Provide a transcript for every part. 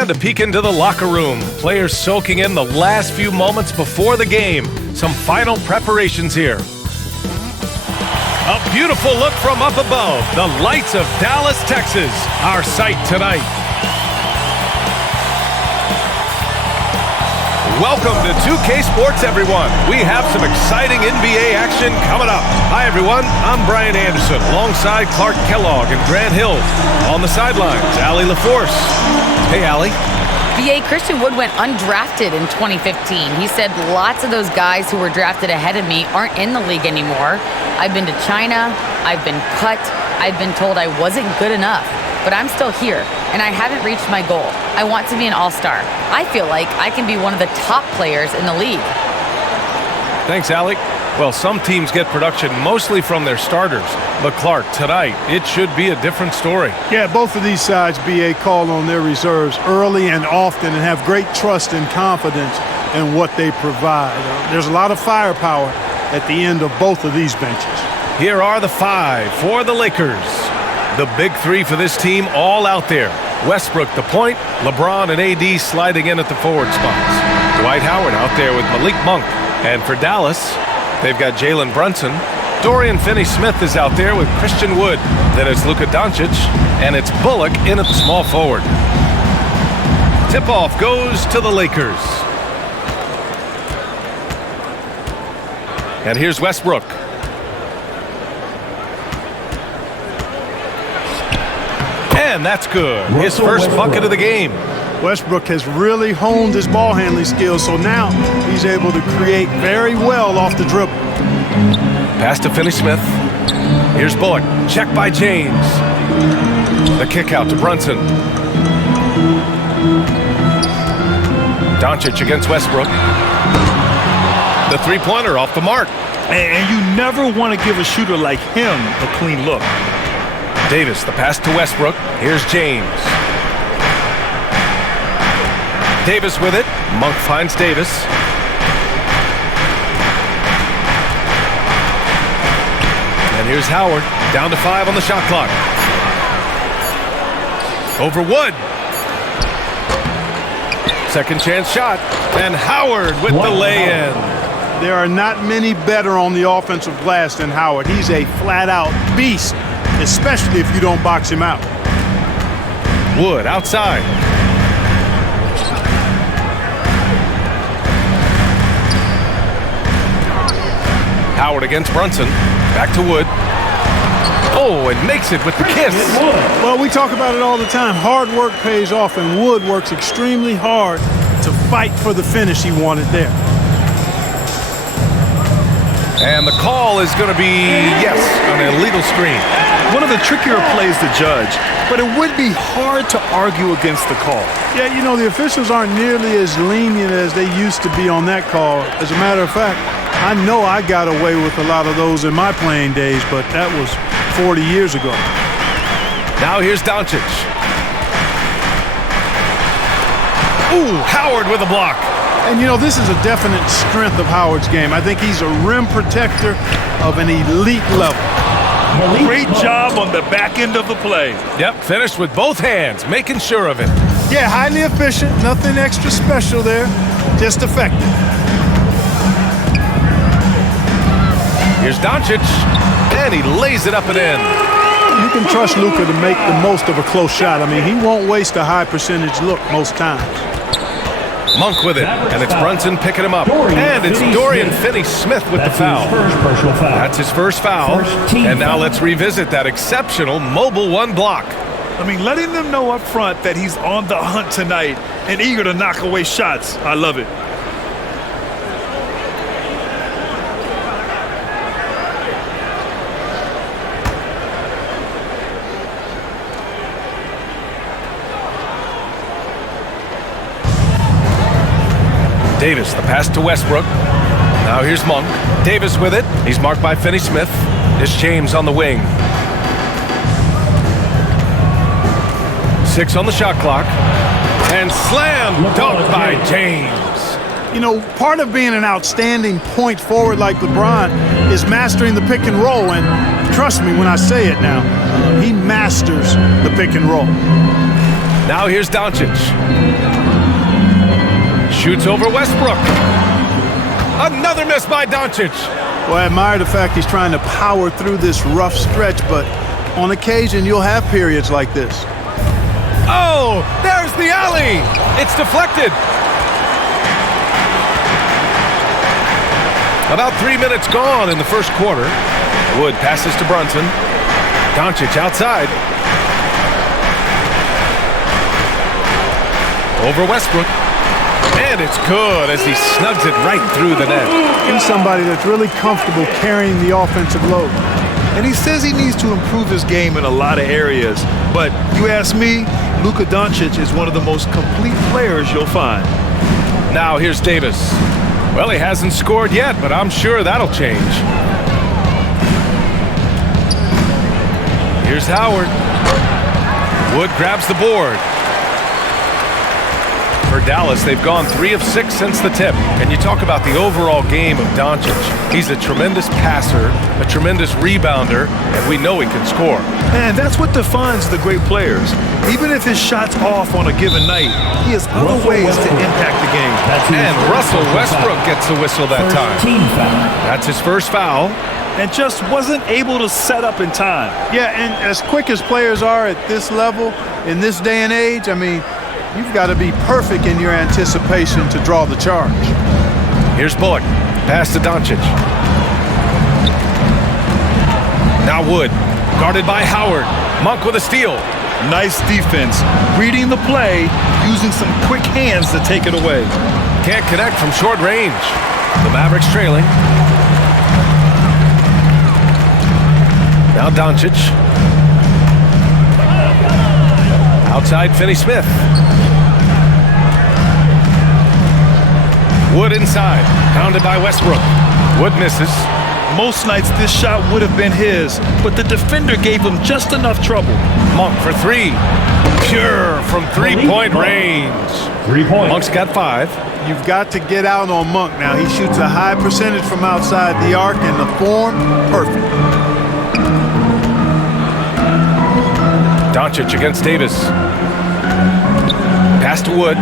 And a peek into the locker room. Players soaking in the last few moments before the game. Some final preparations here. A beautiful look from up above. The lights of Dallas, Texas. Our sight tonight. Welcome to 2K Sports, everyone. We have some exciting NBA action coming up. Hi, everyone. I'm Brian Anderson, alongside Clark Kellogg and Grant Hill. On the sidelines, Allie LaForce. Hey, Allie. B.A. Christian Wood went undrafted in 2015. He said lots of those guys who were drafted ahead of me aren't in the league anymore. I've been to China. I've been cut. I've been told I wasn't good enough. But I'm still here, and I haven't reached my goal. I want to be an all-star. I feel like I can be one of the top players in the league. Thanks, Allie. Well, some teams get production mostly from their starters. But, Clark, tonight, it should be a different story. Yeah, both of these sides, B.A., call on their reserves early and often and have great trust and confidence in what they provide. There's a lot of firepower at the end of both of these benches. Here are the five for the Lakers. The big three for this team all out there. Westbrook the point, LeBron and AD sliding in at the forward spots. Dwight Howard out there with Malik Monk. And for Dallas, they've got Jalen Brunson. Dorian Finney-Smith is out there with Christian Wood. Then it's Luka Doncic, and it's Bullock in at the small forward. Tip-off goes to the Lakers. And here's Westbrook. And that's good. His first bucket of the game. Westbrook has really honed his ball handling skills, so now he's able to create very well off the dribble. Pass to Finney-Smith. Here's Bullock. Check by James. The kick out to Brunson. Doncic against Westbrook. The three-pointer off the mark. And you never want to give a shooter like him a clean look. Davis, the pass to Westbrook. Here's James. Davis with it. Monk finds Davis. And here's Howard. Down to 5 on the shot clock. Over Wood. Second chance shot. And Howard with the lay-in. There are not many better on the offensive glass than Howard. He's a flat-out beast, especially if you don't box him out. Wood outside. Howard against Brunson. Back to Wood. Oh, and makes it with the kiss. Well, we talk about it all the time. Hard work pays off, and Wood works extremely hard to fight for the finish he wanted there. And the call is going to be, yes, an illegal screen. One of the trickier plays to judge, but it would be hard to argue against the call. Yeah, you know, the officials aren't nearly as lenient as they used to be on that call. As a matter of fact, I know I got away with a lot of those in my playing days, but that was 40 years ago. Now here's Doncic. Ooh, Howard with a block. And, you know, this is a definite strength of Howard's game. I think he's a rim protector of an elite level. Great job on the back end of the play. Yep, finished with both hands, making sure of it. Yeah, highly efficient. Nothing extra special there. Just effective. Here's Doncic, and he lays it up and in. You can trust Luka to make the most of a close shot. I mean, he won't waste a high percentage look most times. Monk with it, and it's Brunson picking him up. And it's Dorian Finney-Smith with the foul. That's his first foul. And now let's revisit that exceptional mobile one block. I mean, letting them know up front that he's on the hunt tonight and eager to knock away shots. I love it. Davis, the pass to Westbrook. Now here's Monk. Davis with it. He's marked by Finney-Smith. It's James on the wing. 6 on the shot clock. And slam dunk by James. You know, part of being an outstanding point forward like LeBron is mastering the pick and roll. And trust me when I say it now, he masters the pick and roll. Now here's Doncic. Shoots over Westbrook. Another miss by Doncic. Well, I admire the fact he's trying to power through this rough stretch, but on occasion you'll have periods like this. Oh, there's the alley. It's deflected. About 3 minutes gone in the first quarter. Wood passes to Brunson. Doncic outside. Over Westbrook. And it's good as he snugs it right through the net. He's somebody that's really comfortable carrying the offensive load. And he says he needs to improve his game in a lot of areas. But you ask me, Luka Doncic is one of the most complete players you'll find. Now here's Davis. Well, he hasn't scored yet, but I'm sure that'll change. Here's Howard. Wood grabs the board. For Dallas, they've gone 3 of 6 since the tip. And you talk about the overall game of Doncic. He's a tremendous passer, a tremendous rebounder, and we know he can score. And that's what defines the great players. Even if his shot's off on a given night, he has other ways to impact the game. And Russell Westbrook gets the whistle that time. That's his first foul. And just wasn't able to set up in time. Yeah, and as quick as players are at this level, in this day and age, I mean, you've got to be perfect in your anticipation to draw the charge. Here's Bullock. Pass to Doncic. Now Wood. Guarded by Howard. Monk with a steal. Nice defense. Reading the play, using some quick hands to take it away. Can't connect from short range. The Mavericks trailing. Now Doncic. Outside Finney-Smith. Wood inside. Pounded by Westbrook. Wood misses. Most nights this shot would have been his, but the defender gave him just enough trouble. Monk for 3. Pure from three-point range. 3 points. Monk's got 5. You've got to get out on Monk now. He shoots a high percentage from outside the arc, and the form, perfect. Doncic against Davis. Pass to Wood.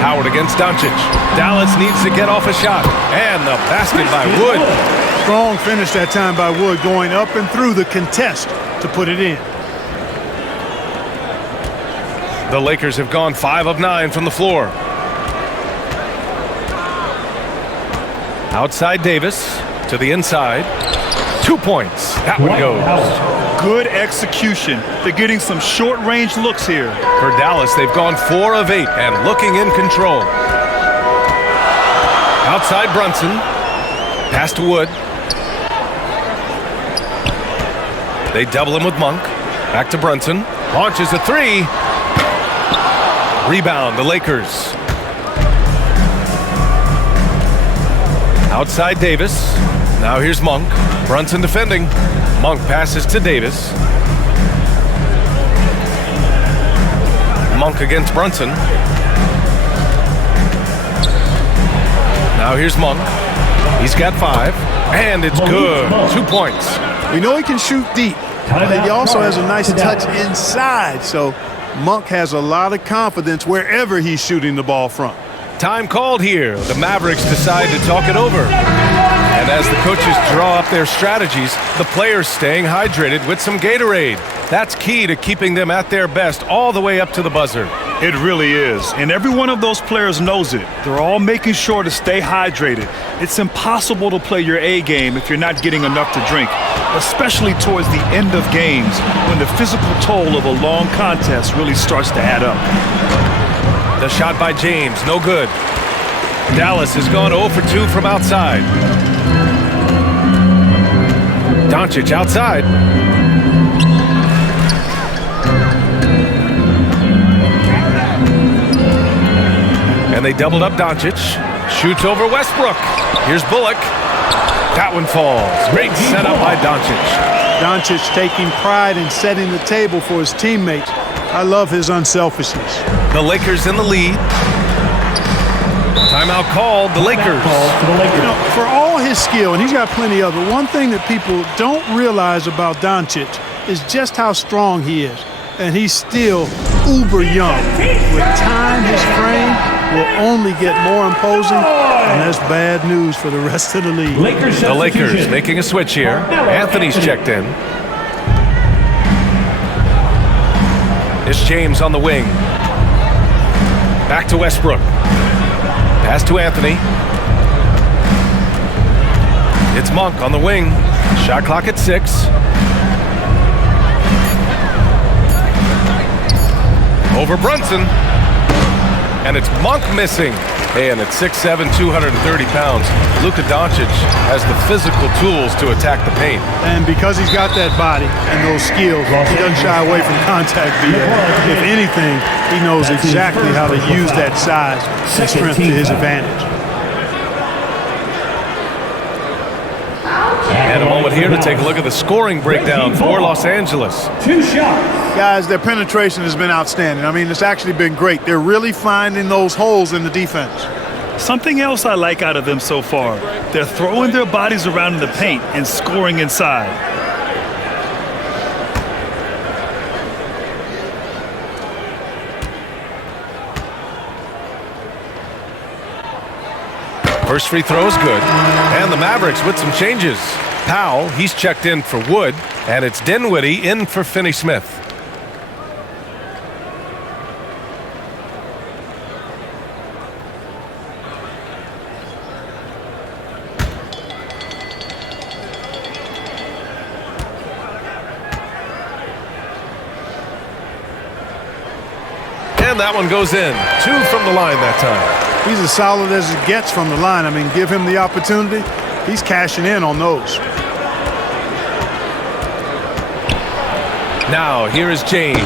Howard against Doncic. Dallas needs to get off a shot. And the basket by Wood. Strong finish that time by Wood, going up and through the contest to put it in. The Lakers have gone 5 of 9 from the floor. Outside Davis to the inside. 2 points. That one goes. Good execution. They're getting some short-range looks here. For Dallas, they've gone 4 of 8 and looking in control. Outside Brunson. Pass to Wood. They double him with Monk. Back to Brunson. Launches a 3. Rebound, the Lakers. Outside Davis. Now here's Monk. Brunson defending. Monk passes to Davis. Monk against Brunson. Now here's Monk. He's got 5. And it's good. 2 points. We know he can shoot deep. He also has a nice touch inside, so Monk has a lot of confidence wherever he's shooting the ball from. Time called here. The Mavericks decide to talk it over. And as the coaches draw up their strategies, the players staying hydrated with some Gatorade. That's key to keeping them at their best all the way up to the buzzer. It really is. And every one of those players knows it. They're all making sure to stay hydrated. It's impossible to play your A game if you're not getting enough to drink, especially towards the end of games when the physical toll of a long contest really starts to add up. The shot by James, no good. Dallas has gone 0 for 2 from outside. Doncic outside. And they doubled up Doncic. Shoots over Westbrook. Here's Bullock. That one falls. Great setup by Doncic. Doncic taking pride in setting the table for his teammates. I love his unselfishness. The Lakers in the lead. Timeout called. The Lakers. You know, for all his skill, and he's got plenty of it, one thing that people don't realize about Doncic is just how strong he is. And he's still uber young. With time, his frame will only get more imposing, and that's bad news for the rest of the league. The Lakers making a switch here. Anthony's checked in. It's James on the wing. Back to Westbrook. Pass to Anthony. It's Monk on the wing. Shot clock at 6. Over Brunson. And it's Monk missing. And at 6'7", 230 pounds, Luka Doncic has the physical tools to attack the paint. And because he's got that body and those skills, he doesn't shy away from contact. If anything, he knows exactly how to use that size and strength to his advantage. And a moment here to take a look at the scoring breakdown for Los Angeles. 2 shots. Guys, their penetration has been outstanding. I mean, it's actually been great. They're really finding those holes in the defense. Something else I like out of them so far, they're throwing their bodies around in the paint and scoring inside. First free throw is good. And the Mavericks with some changes. Powell, he's checked in for Wood. And it's Dinwiddie in for Finney-Smith. And that one goes in. 2 from the line that time. He's as solid as it gets from the line. I mean, give him the opportunity. He's cashing in on those. Now, here is James.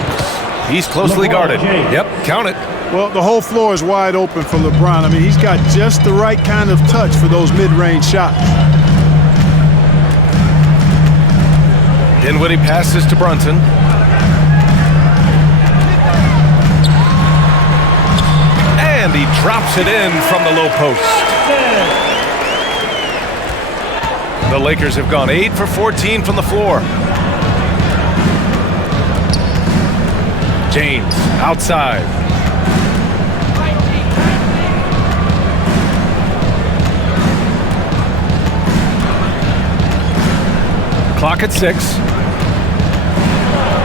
He's closely guarded. Yep, count it. Well, the whole floor is wide open for LeBron. I mean, he's got just the right kind of touch for those mid-range shots. Dinwiddie passes to Brunson. And he drops it in from the low post. The Lakers have gone 8 for 14 from the floor. James outside. Clock at 6.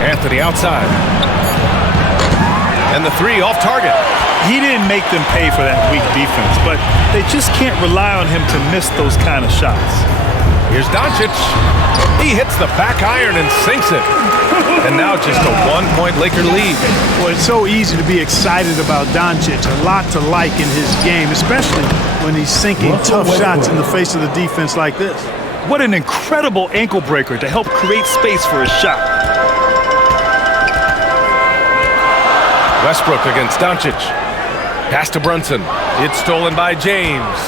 Anthony outside. And the 3 off target. He didn't make them pay for that weak defense, but they just can't rely on him to miss those kind of shots. Here's Doncic. He hits the back iron and sinks it. And now just a 1-point Laker lead. Well, it's so easy to be excited about Doncic. A lot to like in his game, especially when he's sinking tough shots in the face of the defense like this. What an incredible ankle breaker to help create space for his shot. Westbrook against Doncic. Pass to Brunson. It's stolen by James.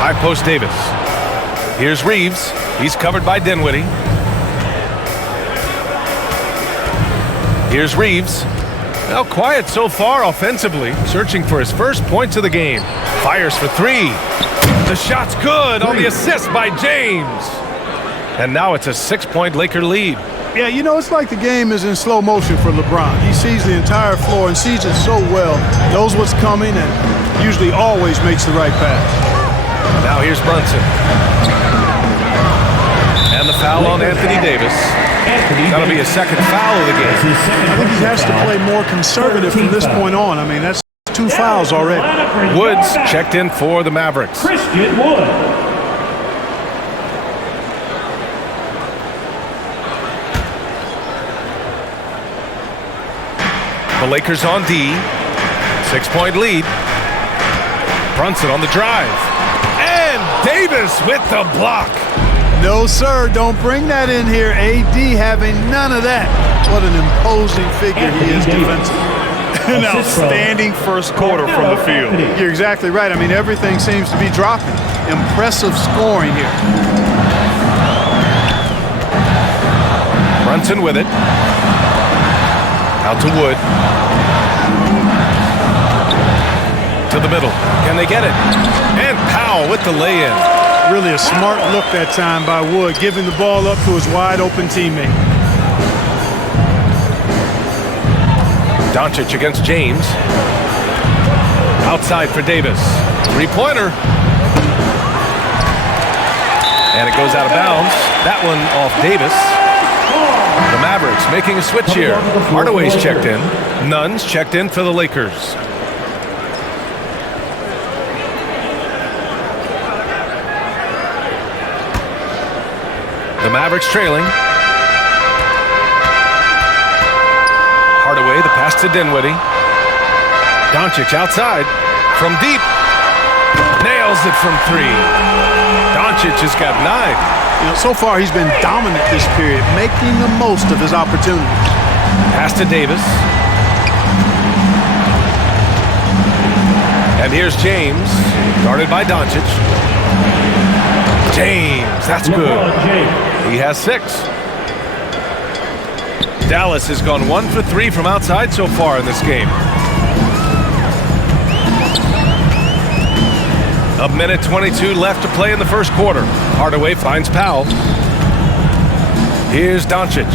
High post Davis. Here's Reeves. He's covered by Dinwiddie. Here's Reeves. Now quiet so far offensively. Searching for his first points of the game. Fires for 3. The shot's good on the assist by James. And now it's a 6-point Laker lead. Yeah, you know, it's like the game is in slow motion for LeBron. He sees the entire floor and sees it so well, knows what's coming, and usually always makes the right pass. Now here's Brunson. And the foul on Anthony Davis. That'll be his second foul of the game. I think he has to play more conservative from this point on. I mean, that's 2 fouls already. Woods checked in for the Mavericks. Christian Wood. The Lakers on D. 6-point lead. Brunson on the drive. And Davis with the block. No, sir, don't bring that in here. AD having none of that. What an imposing figure he is defensively. An outstanding first quarter from the field. You're exactly right. I mean, everything seems to be dropping. Impressive scoring here. Brunson with it. Out to Wood. To the middle. Can they get it? And Powell with the lay-in. Really a smart look that time by Wood, giving the ball up to his wide-open teammate. Doncic against James. Outside for Davis. Three-pointer. And it goes out of bounds. That one off Davis. The Mavericks making a switch here. Hardaway's checked in. Nunn's checked in for the Lakers. The Mavericks trailing. Hardaway, the pass to Dinwiddie. Doncic outside. From deep. Nails it from three. Doncic has got 9. So far he's been dominant this period, making the most of his opportunities. Pass to Davis. And here's James, guarded by Doncic. James, that's good. He has 6. Dallas has gone 1 for 3 from outside so far in this game. A minute 22 left to play in the first quarter. Hardaway finds Powell. Here's Doncic.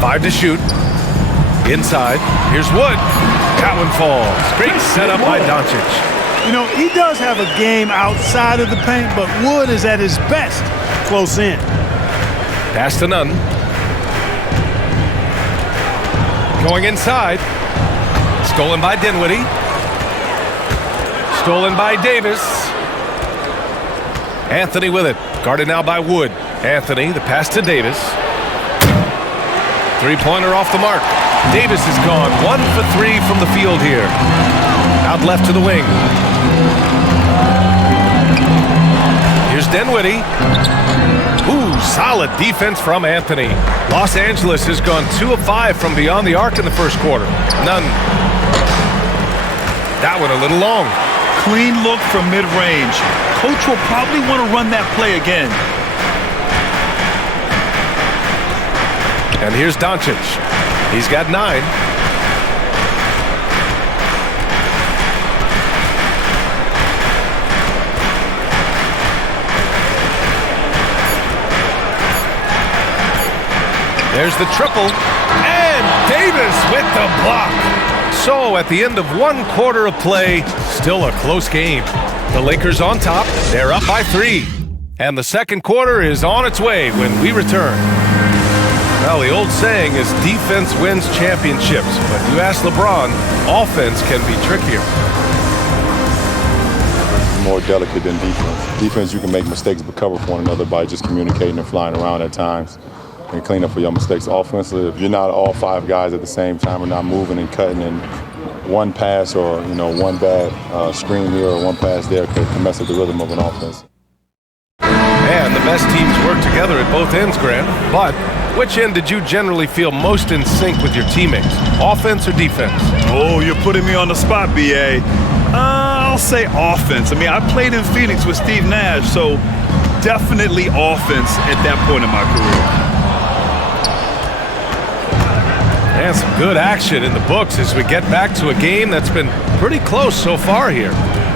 5 to shoot. Inside. Here's Wood. That one falls. Great setup by Doncic. He does have a game outside of the paint, but Wood is at his best close in. Pass to Nunn. Going inside. Stolen by Dinwiddie. Stolen by Davis. Anthony with it. Guarded now by Wood. Anthony, the pass to Davis. Three-pointer off the mark. Davis is gone 1 for 3 from the field here. Out left to the wing. Here's Dinwiddie. Ooh, solid defense from Anthony. Los Angeles has gone 2 of 5 from beyond the arc in the first quarter. None. That one a little long. Clean look from mid-range. Coach will probably want to run that play again. And here's Doncic. He's got 9. There's the triple. And Davis with the block. So at the end of 1 quarter of play, still a close game. The Lakers on top. They're up by 3. And the second quarter is on its way when we return. Well, the old saying is defense wins championships. But you ask LeBron, offense can be trickier. More delicate than defense. Defense, you can make mistakes but cover for one another by just communicating and flying around at times and clean up for your mistakes. Offensively, if you're not all 5 guys at the same time or not moving and cutting, and one pass or one bad screen here or one pass there can mess up the rhythm of an offense. And the best teams work together at both ends, Grant. But which end did you generally feel most in sync with your teammates? Offense or defense? Oh, you're putting me on the spot, B.A. I'll say offense. I mean, I played in Phoenix with Steve Nash, so definitely offense at that point in my career. And some good action in the books as we get back to a game that's been pretty close so far here.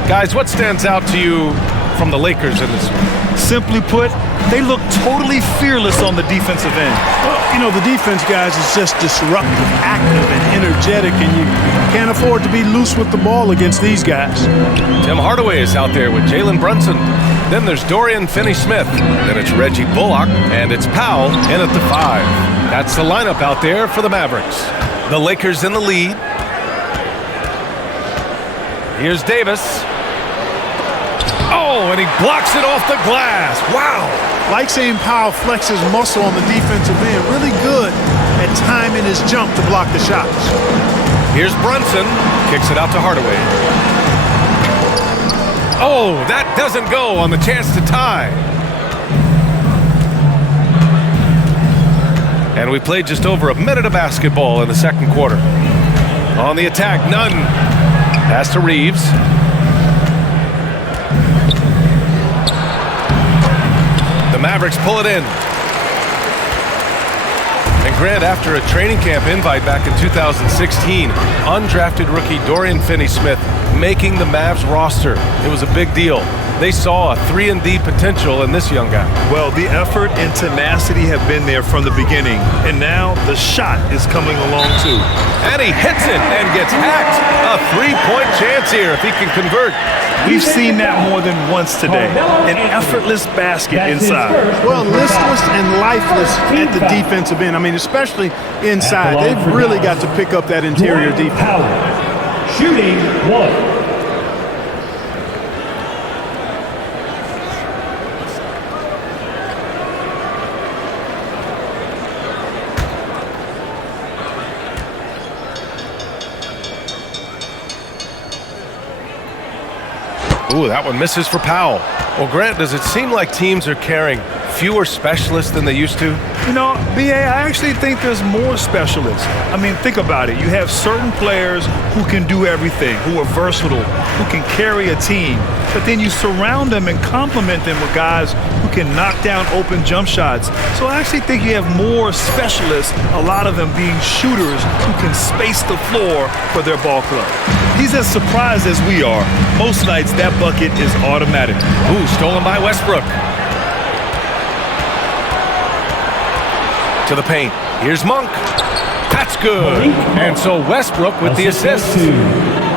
Guys, what stands out to you from the Lakers in this one? Simply put, they look totally fearless on the defensive end. Well, the defense, guys, is just disruptive, active, and energetic, and you can't afford to be loose with the ball against these guys. Tim Hardaway is out there with Jalen Brunson. Then there's Dorian Finney-Smith. Then it's Reggie Bullock, and it's Powell in at the 5. That's the lineup out there for the Mavericks. The Lakers in the lead. Here's Davis. Oh, and he blocks it off the glass. Wow. Like seeing Powell flex his muscle on the defensive end. Really good at timing his jump to block the shots. Here's Brunson. Kicks it out to Hardaway. Oh, that doesn't go on the chance to tie. And we played just over a minute of basketball in the second quarter. On the attack, Nunn. Pass to Reeves. The Mavericks pull it in. And Grant, after a training camp invite back in 2016, undrafted rookie Dorian Finney-Smith making the Mavs roster. It was a big deal. They saw a 3-and-D potential in this young guy. Well, the effort and tenacity have been there from the beginning, and now the shot is coming along too. And he hits it and gets hacked. A 3-point chance here if he can convert. We've seen that more than once today. An effortless basket inside. Well, listless and lifeless at the defensive end. I mean, especially inside. They've really got to pick up that interior defense. Shooting 1. Ooh, that one misses for Powell. Well, Grant, does it seem like teams are carrying fewer specialists than they used to? You know, B.A., I actually think there's more specialists. I mean, think about it. You have certain players who can do everything, who are versatile, who can carry a team, but then you surround them and complement them with guys who can knock down open jump shots. So I actually think you have more specialists, a lot of them being shooters who can space the floor for their ball club. He's as surprised as we are. Most nights, that bucket is automatic. Ooh, stolen by Westbrook. To the paint. Here's Monk. That's good. And so Westbrook with the assist.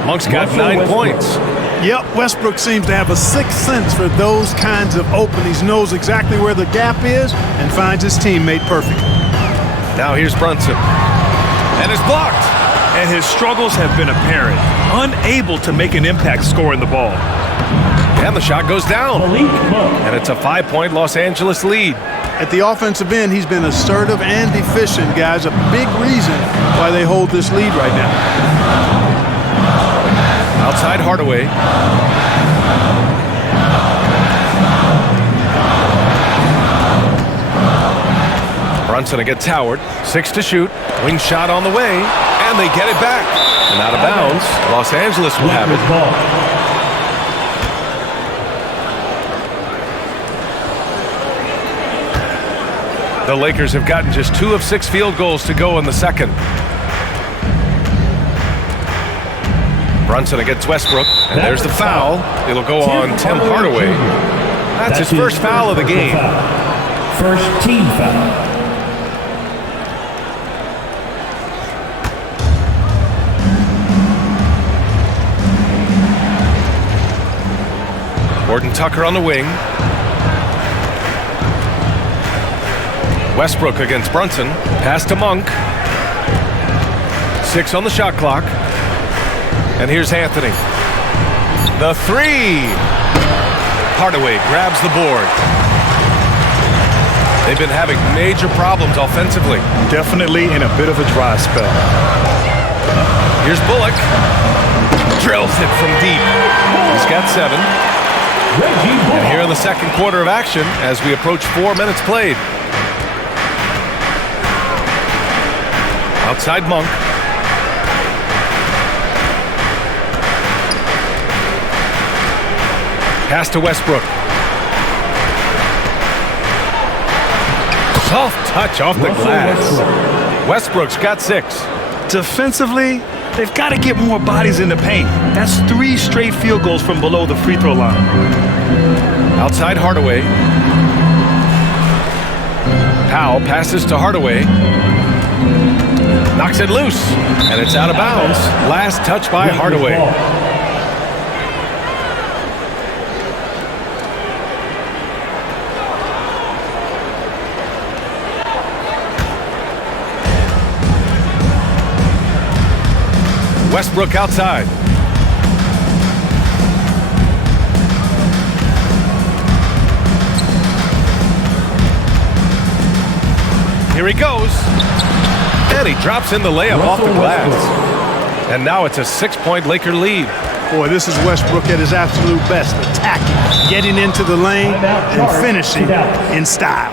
Monk's got 9 points. Yep, Westbrook seems to have a sixth sense for those kinds of openings. Knows exactly where the gap is and finds his teammate perfect. Now here's Brunson. And it's blocked. And his struggles have been apparent. Unable to make an impact scoring the ball. And the shot goes down. And it's a 5-point Los Angeles lead. At the offensive end, he's been assertive and efficient, guys. A big reason why they hold this lead right now. Outside Hardaway. Brunson against Howard. 6 to shoot. Wing shot on the way. And they get it back. And out of bounds. Los Angeles will have it. The Lakers have gotten just 2 of 6 field goals to go in the second. Brunson against Westbrook, and there's the foul. It'll go on Tim Hardaway. That's his first foul of the game. First team foul. Gordon Tucker on the wing. Westbrook against Brunson. Pass to Monk. 6 on the shot clock. And here's Anthony. The 3. Hardaway grabs the board. They've been having major problems offensively. Definitely in a bit of a dry spell. Here's Bullock. Drills it from deep. He's got 7. And here in the second quarter of action as we approach 4 minutes played. Outside Monk. Pass to Westbrook. Soft touch off the glass. Westbrook's got 6. Defensively, they've got to get more bodies in the paint. That's 3 straight field goals from below the free throw line. Outside Hardaway. Powell passes to Hardaway. Knocks it loose, and it's out of bounds. Last touch by Hardaway. Westbrook outside. Here he goes. And he drops in the layup off the glass. And now it's a 6-point Laker lead. Boy, this is Westbrook at his absolute best. Attacking, getting into the lane, and finishing in style.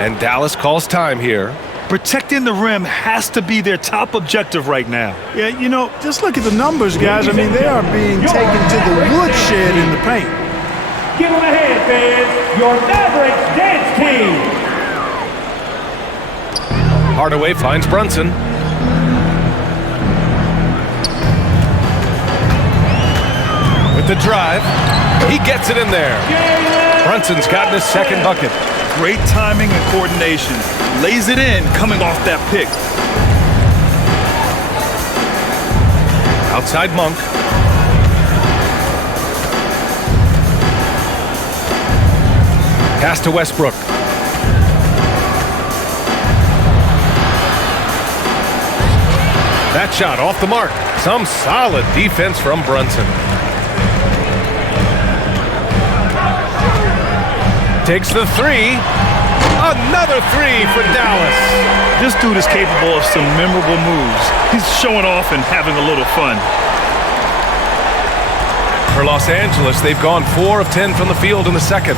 And Dallas calls time here. Protecting the rim has to be their top objective right now. Yeah, you know, just look at the numbers, guys. I mean, they are being taken to the woodshed in the paint. Give them a hand, fans. Your Mavericks dance team. Hardaway finds Brunson. With the drive, he gets it in there. Brunson's gotten his second bucket. Great timing and coordination. Lays it in coming off that pick. Outside Monk. Pass to Westbrook. That shot off the mark. Some solid defense from Brunson. Takes the three. Another three for Dallas. This dude is capable of some memorable moves. He's showing off and having a little fun. For Los Angeles, they've gone 4 of 10 from the field in the second.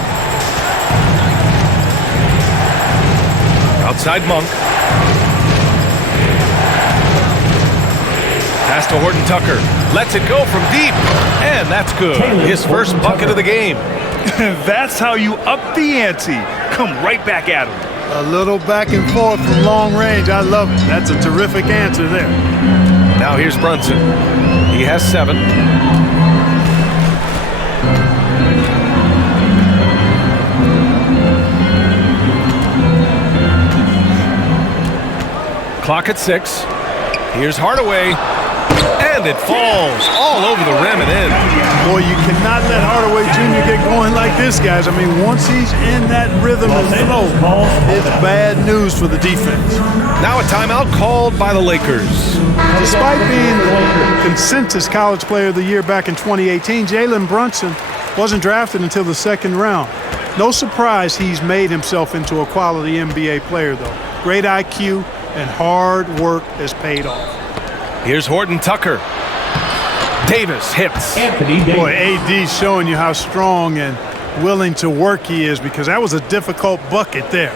Outside Monk. Pass to Horton Tucker. Lets it go from deep. And that's good. His first bucket of the game. That's how you up the ante. Come right back at him. A little back and forth from long range. I love it. That's a terrific answer there. Now here's Brunson. He has 7. Clock at 6. Here's Hardaway. And it falls all over the rim and in. Boy, you cannot let Hardaway Jr. get going like this, guys. I mean, once he's in that rhythm and flow, it's bad news for the defense. Now a timeout called by the Lakers. Despite being the consensus college player of the year back in 2018, Jalen Brunson wasn't drafted until the second round. No surprise he's made himself into a quality NBA player, though. Great IQ and hard work has paid off. Here's Horton Tucker. Davis hits. Boy, AD's showing you how strong and willing to work he is, because that was a difficult bucket there.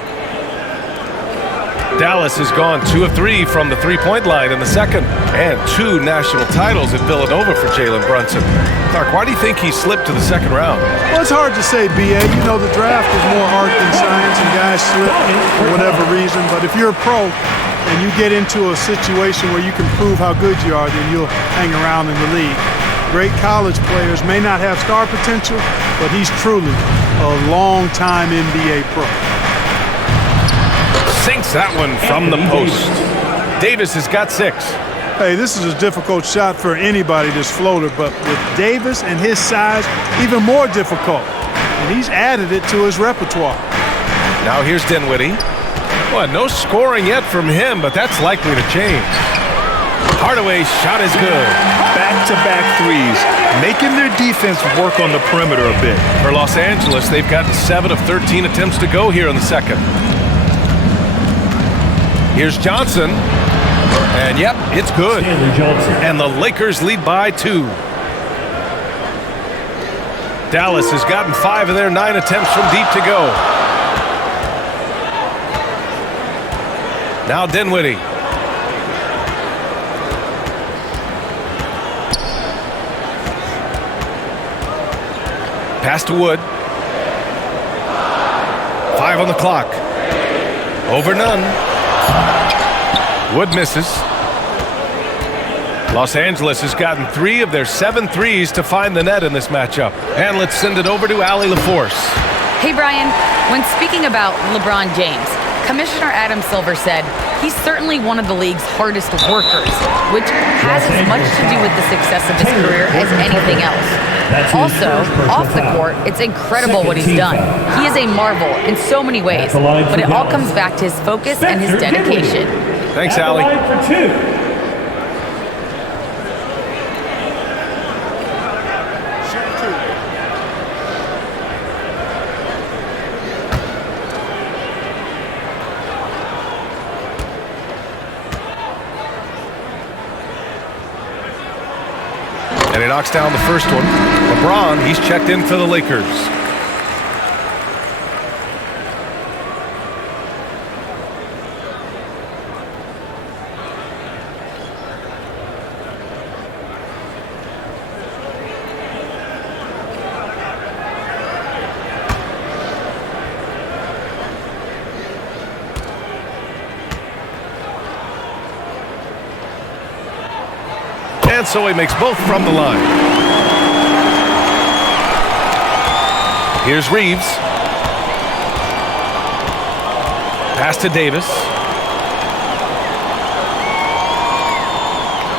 Dallas has gone 2 of 3 from the three-point line in the second, and 2 national titles at Villanova for Jalen Brunson. Clark, why do you think he slipped to the second round? Well, it's hard to say, B.A. You know, the draft is more art than science, and guys slip for whatever reason. But if you're a pro and you get into a situation where you can prove how good you are, then you'll hang around in the league. Great college players may not have star potential, but he's truly a long-time NBA pro. Sinks that one from the post. Davis has got 6. Hey, this is a difficult shot for anybody, this floater, but with Davis and his size, even more difficult. And he's added it to his repertoire. Now here's Dinwiddie. Well, no scoring yet from him, but that's likely to change. Hardaway's shot is good. Back-to-back threes, making their defense work on the perimeter a bit. For Los Angeles, they've gotten 7 of 13 attempts to go here in the second. Here's Johnson. And, yep, it's good. And the Lakers lead by 2. Dallas has gotten 5 of their 9 attempts from deep to go. Now Dinwiddie. Pass to Wood. 5 on the clock. Over none. Wood misses. Los Angeles has gotten 3 of their 7 threes to find the net in this matchup. And let's send it over to Allie LaForce. Hey, Brian, when speaking about LeBron James, Commissioner Adam Silver said he's certainly one of the league's hardest workers, which has as much to do with the success of his career as anything else. Also, off the court, it's incredible what he's done. He is a marvel in so many ways, but it all comes back to his focus and his dedication. Thanks, Allie. For 2. And he knocks down the first one. LeBron, he's checked in for the Lakers. And so he makes both from the line. Here's Reeves. Pass to Davis.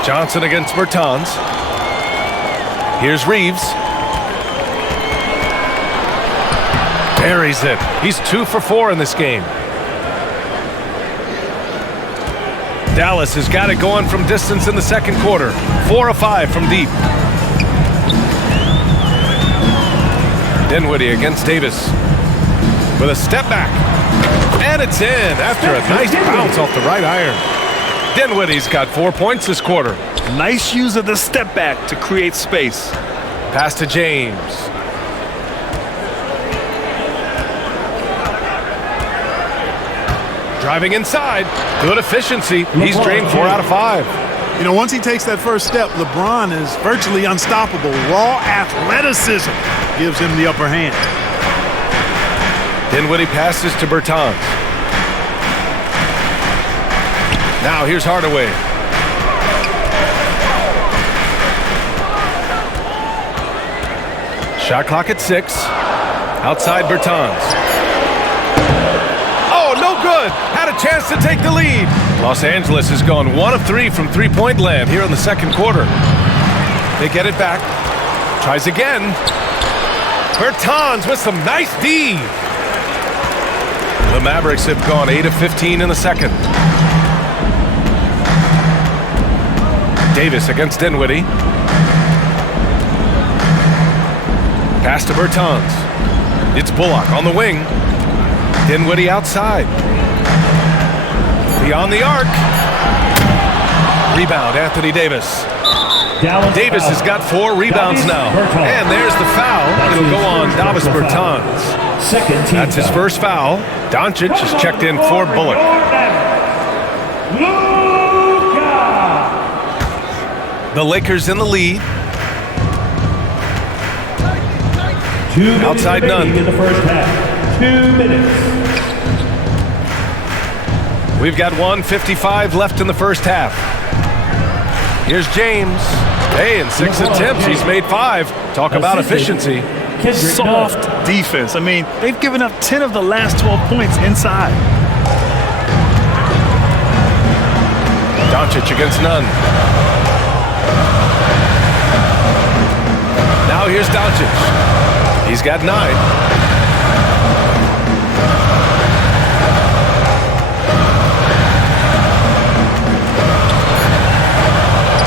Johnson against Bertans. Here's Reeves. Buries it. He's 2 for 4 in this game. Dallas has got it going from distance in the second quarter. 4 of 5 from deep. Dinwiddie against Davis with a step back. And it's in after a nice bounce off the right iron. Dinwiddie's got 4 points this quarter. Nice use of the step back to create space. Pass to James. Driving inside. Good efficiency. He's drained 4 out of 5. You know, once he takes that first step, LeBron is virtually unstoppable. Raw athleticism gives him the upper hand. Dinwiddie passes to Bertans. Now here's Hardaway. Shot clock at 6. Outside Bertans. Oh, no good. Had a chance to take the lead. Los Angeles has gone 1 of 3 from three-point land here in the second quarter. They get it back. Tries again. Bertans with some nice D. The Mavericks have gone 8 of 15 in the second. Davis against Dinwiddie. Pass to Bertans. It's Bullock on the wing. Dinwiddie outside. Beyond the arc. Rebound, Anthony Davis. Davis has got 4 rebounds now. And there's the foul. It'll go on Davis Bertans. That's his first foul. Doncic has checked in for Bullock. The Lakers in the lead. Outside none. In the first half. 2 minutes. We've got 1:55 left in the first half. Here's James. Hey, in 6 attempts, he's made 5. Talk about efficiency. Soft defense. I mean, they've given up 10 of the last 12 points inside. Doncic against Nunn. Now here's Doncic. He's got 9.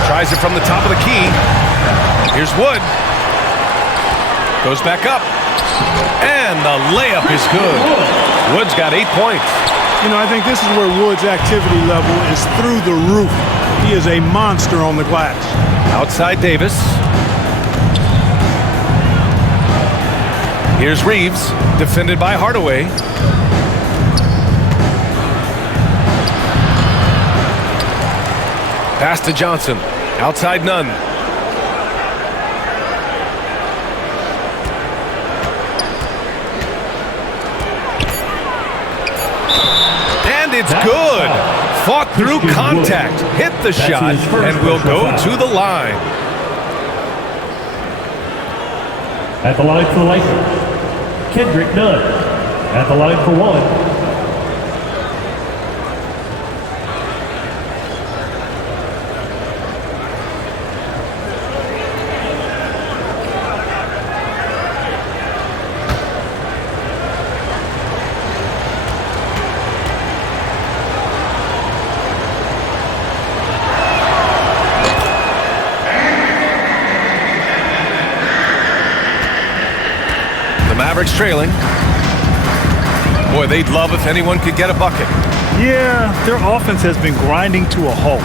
Tries it from the top of the key. Here's Wood. Goes back up. And the layup is good. Wood's got 8 points. You know, I think this is where Wood's activity level is through the roof. He is a monster on the glass. Outside Davis. Here's Reeves, defended by Hardaway. Pass to Johnson. Outside Nunn. And it's good. Fought through contact. Hit the shot and will go to the line. At the line for the Lakers, Kendrick Nunn. At the line for 1. Mavericks trailing. Boy, they'd love if anyone could get a bucket. Yeah, their offense has been grinding to a halt.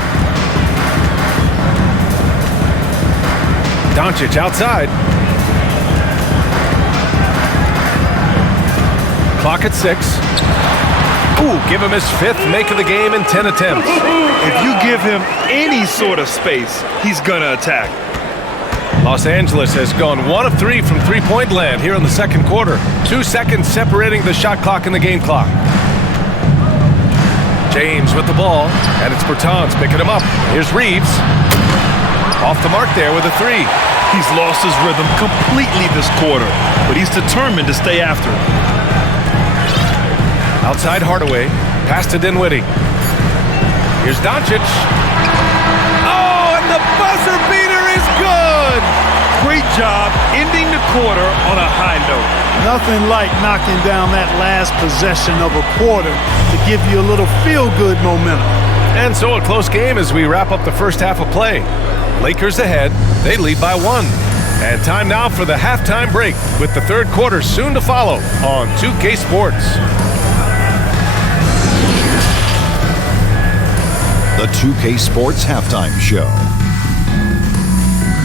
Doncic outside. Clock at 6. Ooh, give him his 5th make of the game in 10 attempts. If you give him any sort of space, he's gonna attack. Los Angeles has gone 1 of 3 from three-point land here in the second quarter. 2 seconds separating the shot clock and the game clock. James with the ball, and it's Bertans picking him up. Here's Reeves. Off the mark there with a three. He's lost his rhythm completely this quarter, but he's determined to stay after it. Outside Hardaway. Pass to Dinwiddie. Here's Doncic. Oh, and the buzzer beater is good! Great job ending the quarter on a high note. Nothing like knocking down that last possession of a quarter to give you a little feel-good momentum. And so a close game as we wrap up the first half of play. Lakers ahead. They lead by 1. And time now for the halftime break with the third quarter soon to follow on 2K Sports. The 2K Sports Halftime Show.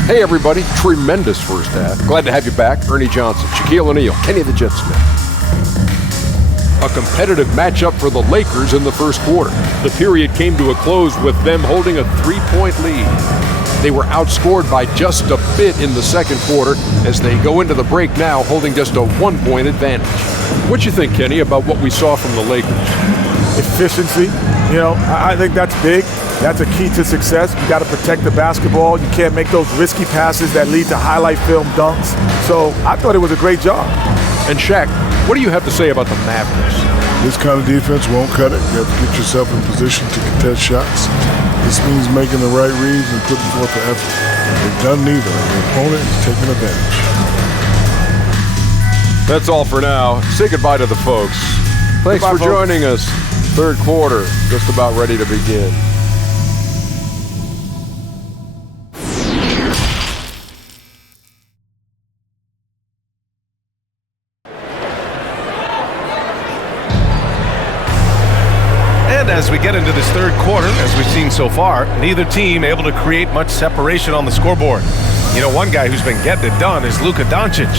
Hey everybody, tremendous first half. Glad to have you back. Ernie Johnson, Shaquille O'Neal, Kenny the Jet Smith. A competitive matchup for the Lakers in the first quarter. The period came to a close with them holding a 3-point lead. They were outscored by just a bit in the second quarter as they go into the break now holding just a 1-point advantage. What you think, Kenny, about what we saw from the Lakers? Efficiency, I think that's big. That's a key to success. You got to protect the basketball. You can't make those risky passes that lead to highlight film dunks. So I thought it was a great job. And Shaq, what do you have to say about the Mavericks? This kind of defense won't cut it. You have to get yourself in position to contest shots. This means making the right reads and putting forth the effort. They've done neither. The opponent is taking advantage. That's all for now. Say goodbye to the folks. Thanks for joining us. Third quarter, just about ready to begin. And as we get into this third quarter, as we've seen so far, neither team able to create much separation on the scoreboard. One guy who's been getting it done is Luka Doncic.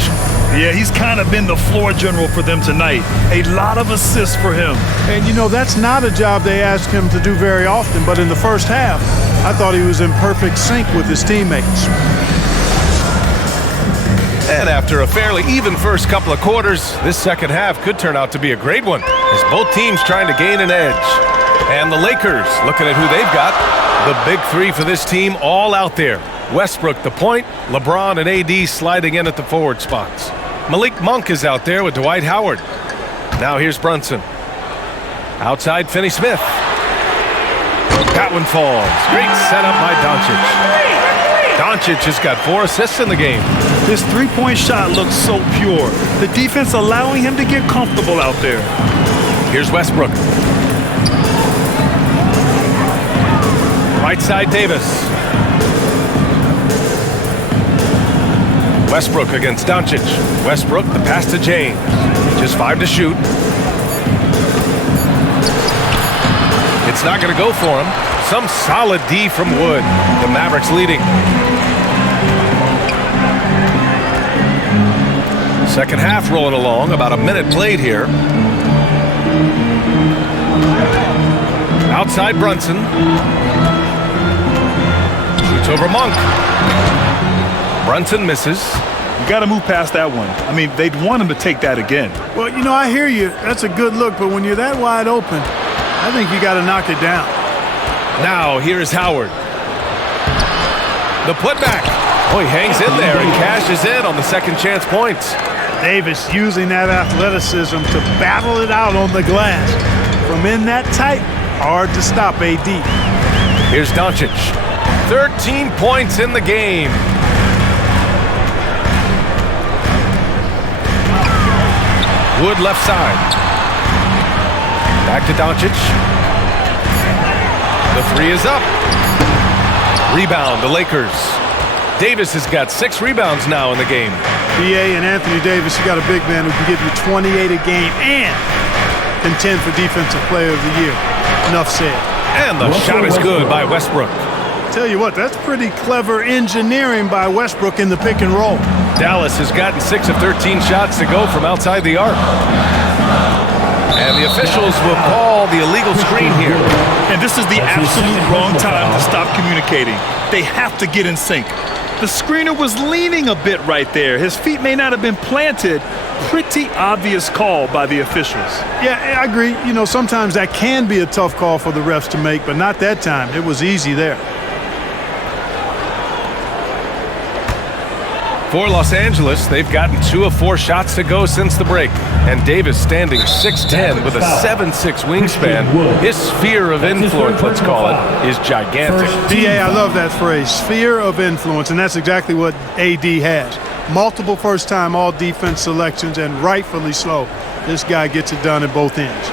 Yeah, he's kind of been the floor general for them tonight. A lot of assists for him. And that's not a job they ask him to do very often, but in the first half, I thought he was in perfect sync with his teammates. And after a fairly even first couple of quarters, this second half could turn out to be a great one as both teams trying to gain an edge. And the Lakers, looking at who they've got, the big three for this team all out there. Westbrook the point, LeBron and AD sliding in at the forward spots. Malik Monk is out there with Dwight Howard. Now here's Brunson. Outside Finney-Smith. That one falls. Great setup by Doncic. Doncic has got 4 assists in the game. His three-point shot looks so pure. The defense allowing him to get comfortable out there. Here's Westbrook. Right side Davis. Westbrook against Doncic. Westbrook, the pass to James. Just 5 to shoot. It's not going to go for him. Some solid D from Wood. The Mavericks leading. Second half rolling along. About a minute played here. Outside Brunson. Shoots over Monk. Brunson misses. You got to move past that one. They'd want him to take that again. Well, I hear you. That's a good look, but when you're that wide open, I think you got to knock it down. Now, here's Howard. The putback. Oh, he hangs in there and cashes in on the second chance points. Davis using that athleticism to battle it out on the glass. From in that tight, hard to stop AD. Here's Doncic. 13 points in the game. Wood left side. Back to Doncic. The three is up. Rebound, the Lakers. Davis has got 6 rebounds now in the game. BA and Anthony Davis, you got a big man who can give you 28 a game and contend for Defensive Player of the Year. Enough said. And the shot is good by Westbrook. Tell you what, that's pretty clever engineering by Westbrook in the pick and roll. Dallas has gotten 6 of 13 shots to go from outside the arc. And the officials will call the illegal screen here. And this is the absolute wrong time to stop communicating. They have to get in sync. The screener was leaning a bit right there. His feet may not have been planted. Pretty obvious call by the officials. Yeah, I agree. Sometimes that can be a tough call for the refs to make, but not that time. It was easy there. For Los Angeles, they've gotten 2 of 4 shots to go since the break. And Davis standing 6'10" with a 7'6" wingspan. His sphere of influence, let's call it, is gigantic. DA, I love that phrase, sphere of influence, and that's exactly what AD has. Multiple first-time all-defense selections, and rightfully so. This guy gets it done at both ends.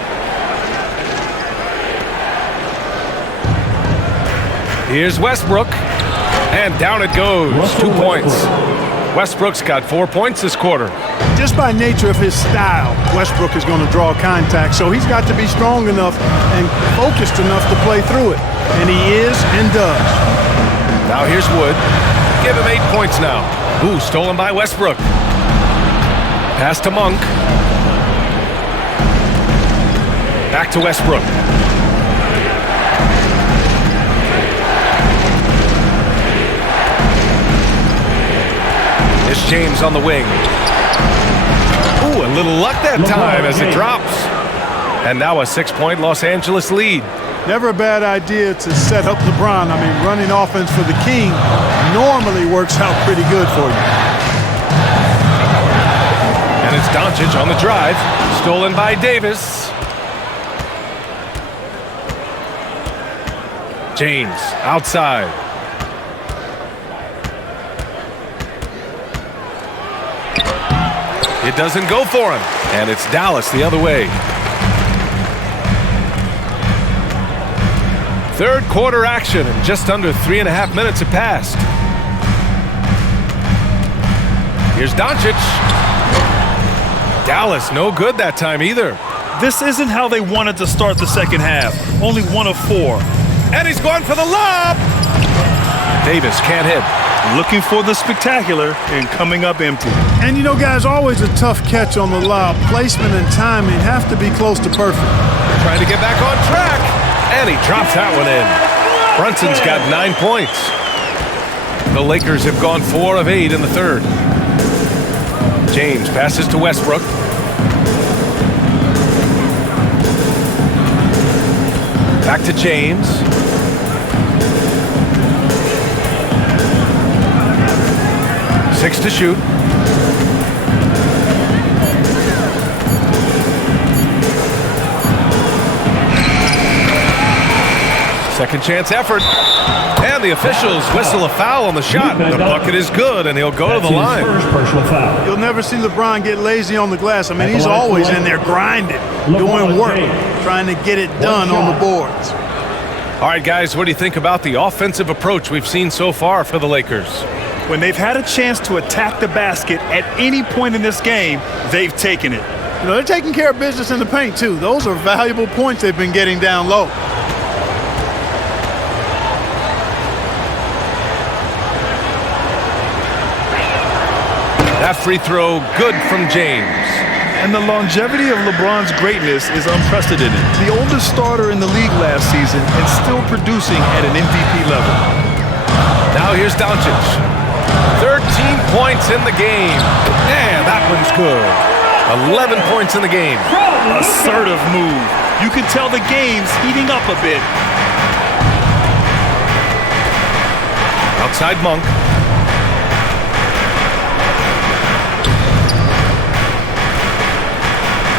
Here's Westbrook, and down it goes. 2 points. Westbrook's got 4 points this quarter. Just by nature of his style, Westbrook is going to draw contact, so he's got to be strong enough and focused enough to play through it. And he is and does. Now here's Wood. Give him 8 points now. Ooh, stolen by Westbrook. Pass to Monk. Back to Westbrook. Here's James on the wing. Ooh, a little luck that time as it drops. And now a 6-point Los Angeles lead. Never a bad idea to set up LeBron. I mean, running offense for the King normally works out pretty good for you. And it's Doncic on the drive. Stolen by Davis. James outside. It doesn't go for him. And it's Dallas the other way. Third quarter action, and just under 3.5 minutes have passed. Here's Doncic. Dallas no good that time either. This isn't how they wanted to start the second half. Only 1 of 4. And he's going for the lob. Davis can't hit. Looking for the spectacular and coming up empty. And you know, guys, always a tough catch on the lob. Placement and timing have to be close to perfect. Trying to get back on track. And he drops that one in. Brunson's got 9 points. The Lakers have gone 4 of 8 in the third. James passes to Westbrook. Back to James. Six to shoot. Second chance effort. And the officials whistle a foul on the shot. The bucket is good, and he'll go to the line. First personal foul. You'll never see LeBron get lazy on the glass. I mean, he's always in there grinding, doing work, trying to get it done on the boards. All right, guys, what do you think about the offensive approach we've seen so far for the Lakers? When they've had a chance to attack the basket at any point in this game, they've taken it. You know, they're taking care of business in the paint, too. Those are valuable points they've been getting down low. That free throw, good from James. And the longevity of LeBron's greatness is unprecedented. The oldest starter in the league last season and still producing at an MVP level. Now here's Doncic. 13 points in the game. And that one's good. 11 points in the game. Assertive move. You can tell the game's heating up a bit. Outside Monk.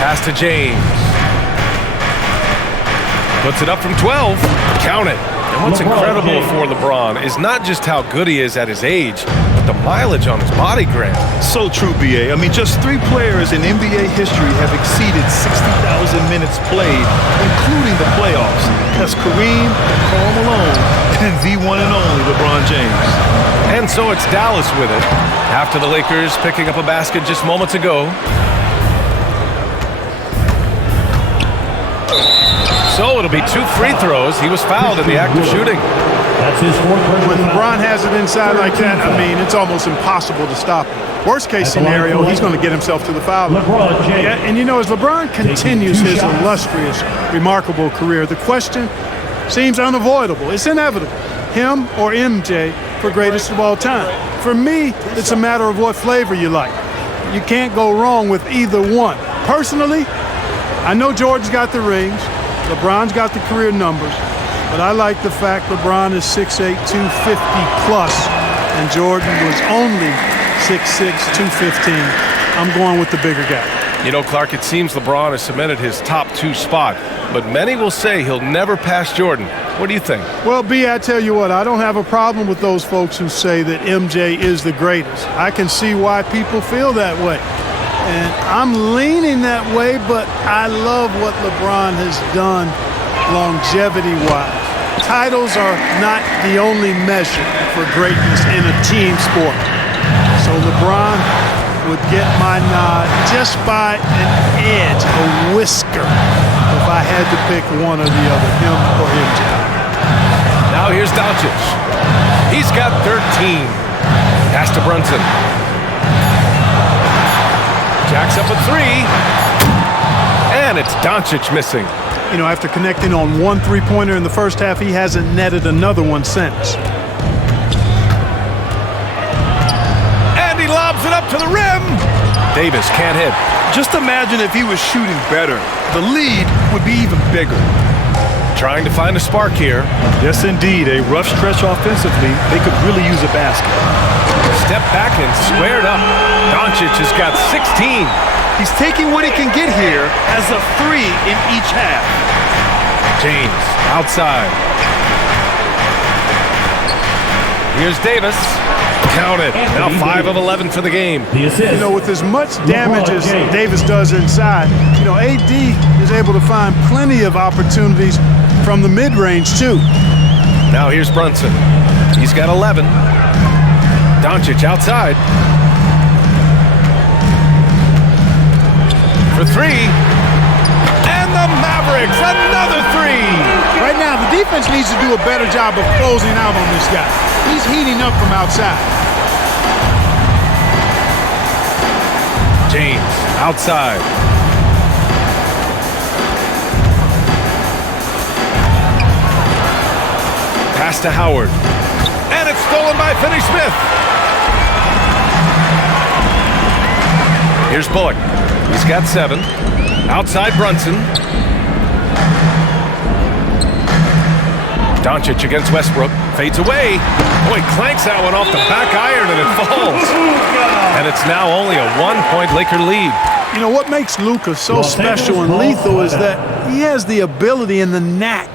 Pass to James. Puts it up from 12. Count it. And what's incredible for LeBron is not just how good he is at his age, but the mileage on his body grant. So true, BA. I mean, just 3 players in NBA history have exceeded 60,000 minutes played, including the playoffs. That's Kareem, Karl Malone, and the one and only LeBron James. And so it's Dallas with it. After the Lakers picking up a basket just moments ago. So it'll be 2 free throws. He was fouled in the act of shooting. That's his 4th personal When foul. LeBron has it inside like that, I mean, it's almost impossible to stop him. Worst case scenario, he's going to get himself to the foul line. LeBron James. Yeah, and you know, as LeBron continues his illustrious, remarkable career, the question seems unavoidable. It's inevitable. Him or MJ for greatest of all time. For me, it's a matter of what flavor you like. You can't go wrong with either one. Personally, I know Jordan's got the rings. LeBron's got the career numbers, but I like the fact LeBron is 6'8", 250 plus, and Jordan was only 6'6", 215. I'm going with the bigger guy. You know, Clark, it seems LeBron has cemented his top 2 spot, but many will say he'll never pass Jordan. What do you think? Well, B, I tell you what, I don't have a problem with those folks who say that MJ is the greatest. I can see why people feel that way. And I'm leaning that way, but I love what LeBron has done longevity-wise. Titles are not the only measure for greatness in a team sport. So LeBron would get my nod just by an edge, a whisker, if I had to pick one or the other, him or MJ. Now here's Doncic. He's got 13. Pass to Brunson. Jacks up a 3. And it's Doncic missing. You know, after connecting on 1 3-pointer in the first half, he hasn't netted another one since. And he lobs it up to the rim. Davis can't hit. Just imagine if he was shooting better. The lead would be even bigger. Trying to find a spark here. Yes, indeed. A rough stretch offensively. They could really use a basket. Step back and squared up. Doncic has got 16. He's taking what he can get here as a 3 in each half. James outside. Here's Davis. Count it. Now 5 of 11 for the game. You know, with as much damage as Davis does inside, you know, AD is able to find plenty of opportunities from the mid-range, too. Now here's Brunson. He's got 11. Doncic outside. For 3. And the Mavericks, another 3. Right now, the defense needs to do a better job of closing out on this guy. He's heating up from outside. James outside. Pass to Howard. And it's stolen by Finney-Smith. Here's Bullock. He's got 7. Outside Brunson. Doncic against Westbrook. Fades away. Boy, clanks that one off the back iron and it falls. And it's now only a 1-point Laker lead. You know, what makes Luka so special and lethal is that he has the ability and the knack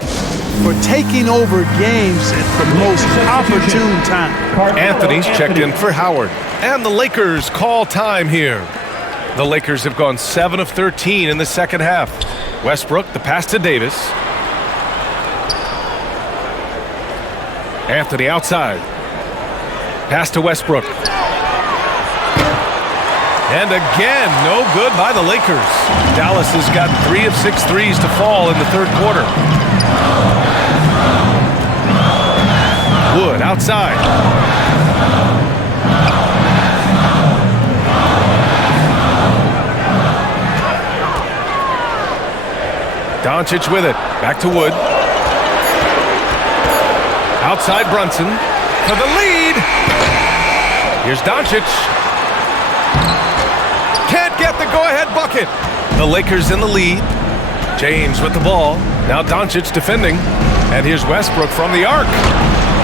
for taking over games at the most opportune time. Anthony's checked in for Howard. And the Lakers call time here. The Lakers have gone 7 of 13 in the second half. Westbrook, the pass to Davis. Anthony outside. Pass to Westbrook. And again, no good by the Lakers. Dallas has got 3 of 6 threes to fall in the third quarter. Wood outside. Doncic with it. Back to Wood. Outside Brunson for the lead. Here's Doncic. Can't get the go-ahead bucket. The Lakers in the lead. James with the ball. Now Doncic defending. And here's Westbrook from the arc.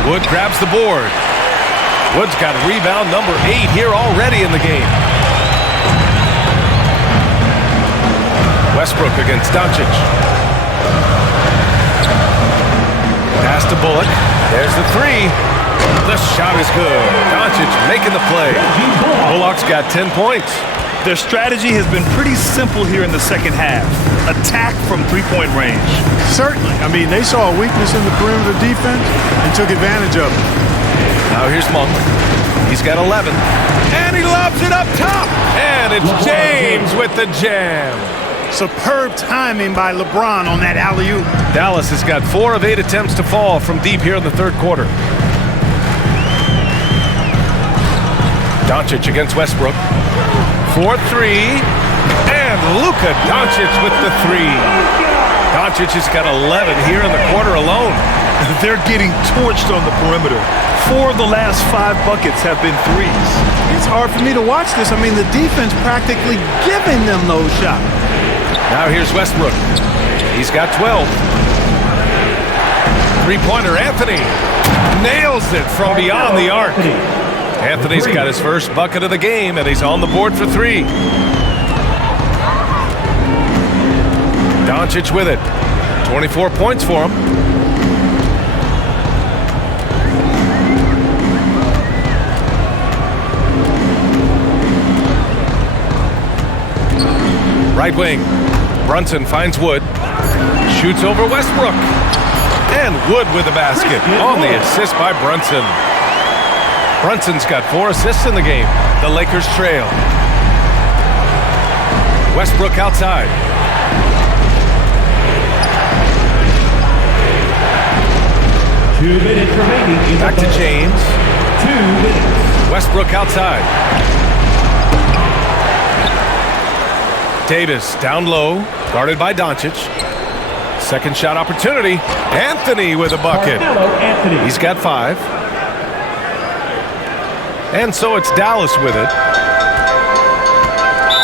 Wood grabs the board. Wood's got rebound number 8 here already in the game. Westbrook against Doncic. Pass to Bullock. There's the 3. The shot is good. Doncic making the play. Bullock's got 10 points. Their strategy has been pretty simple here in the second half. Attack from 3-point range. Certainly. I mean, they saw a weakness in the perimeter defense and took advantage of it. Now here's Monk. He's got 11. And he lobs it up top. And it's James with the jam. Superb timing by LeBron on that alley-oop. Dallas has got 4 of 8 attempts to fall from deep here in the third quarter. Doncic against Westbrook. 4-3. And Luka Doncic with the 3. Doncic has got 11 here in the quarter alone. They're getting torched on the perimeter. 4 of the last 5 buckets have been threes. It's hard for me to watch this. I mean, the defense practically giving them those shots. Now here's Westbrook. He's got 12. Three-pointer Anthony nails it from beyond the arc. Anthony's got his first bucket of the game, and he's on the board for 3. Doncic with it. 24 points for him. Right wing. Brunson finds Wood. Shoots over Westbrook. And Wood with the basket on the assist by Brunson. Brunson's got 4 assists in the game. The Lakers trail. Westbrook outside. Two minutes remaining. Back to James. 2 minutes. Westbrook outside. Davis down low, guarded by Doncic. Second shot opportunity. Anthony with a bucket. He's got 5. And so it's Dallas with it.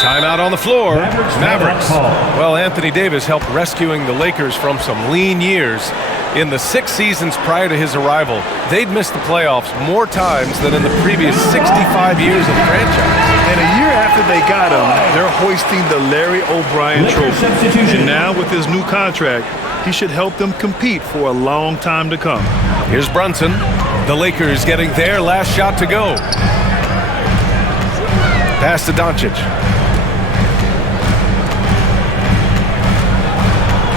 Timeout on the floor. Mavericks. Well, Anthony Davis helped rescuing the Lakers from some lean years. In the 6 seasons prior to his arrival, they'd missed the playoffs more times than in the previous 65 years of the franchise. And a year after they got him, they're hoisting the Larry O'Brien trophy. And now with his new contract, he should help them compete for a long time to come. Here's Brunson. The Lakers getting their last shot to go. Pass to Doncic.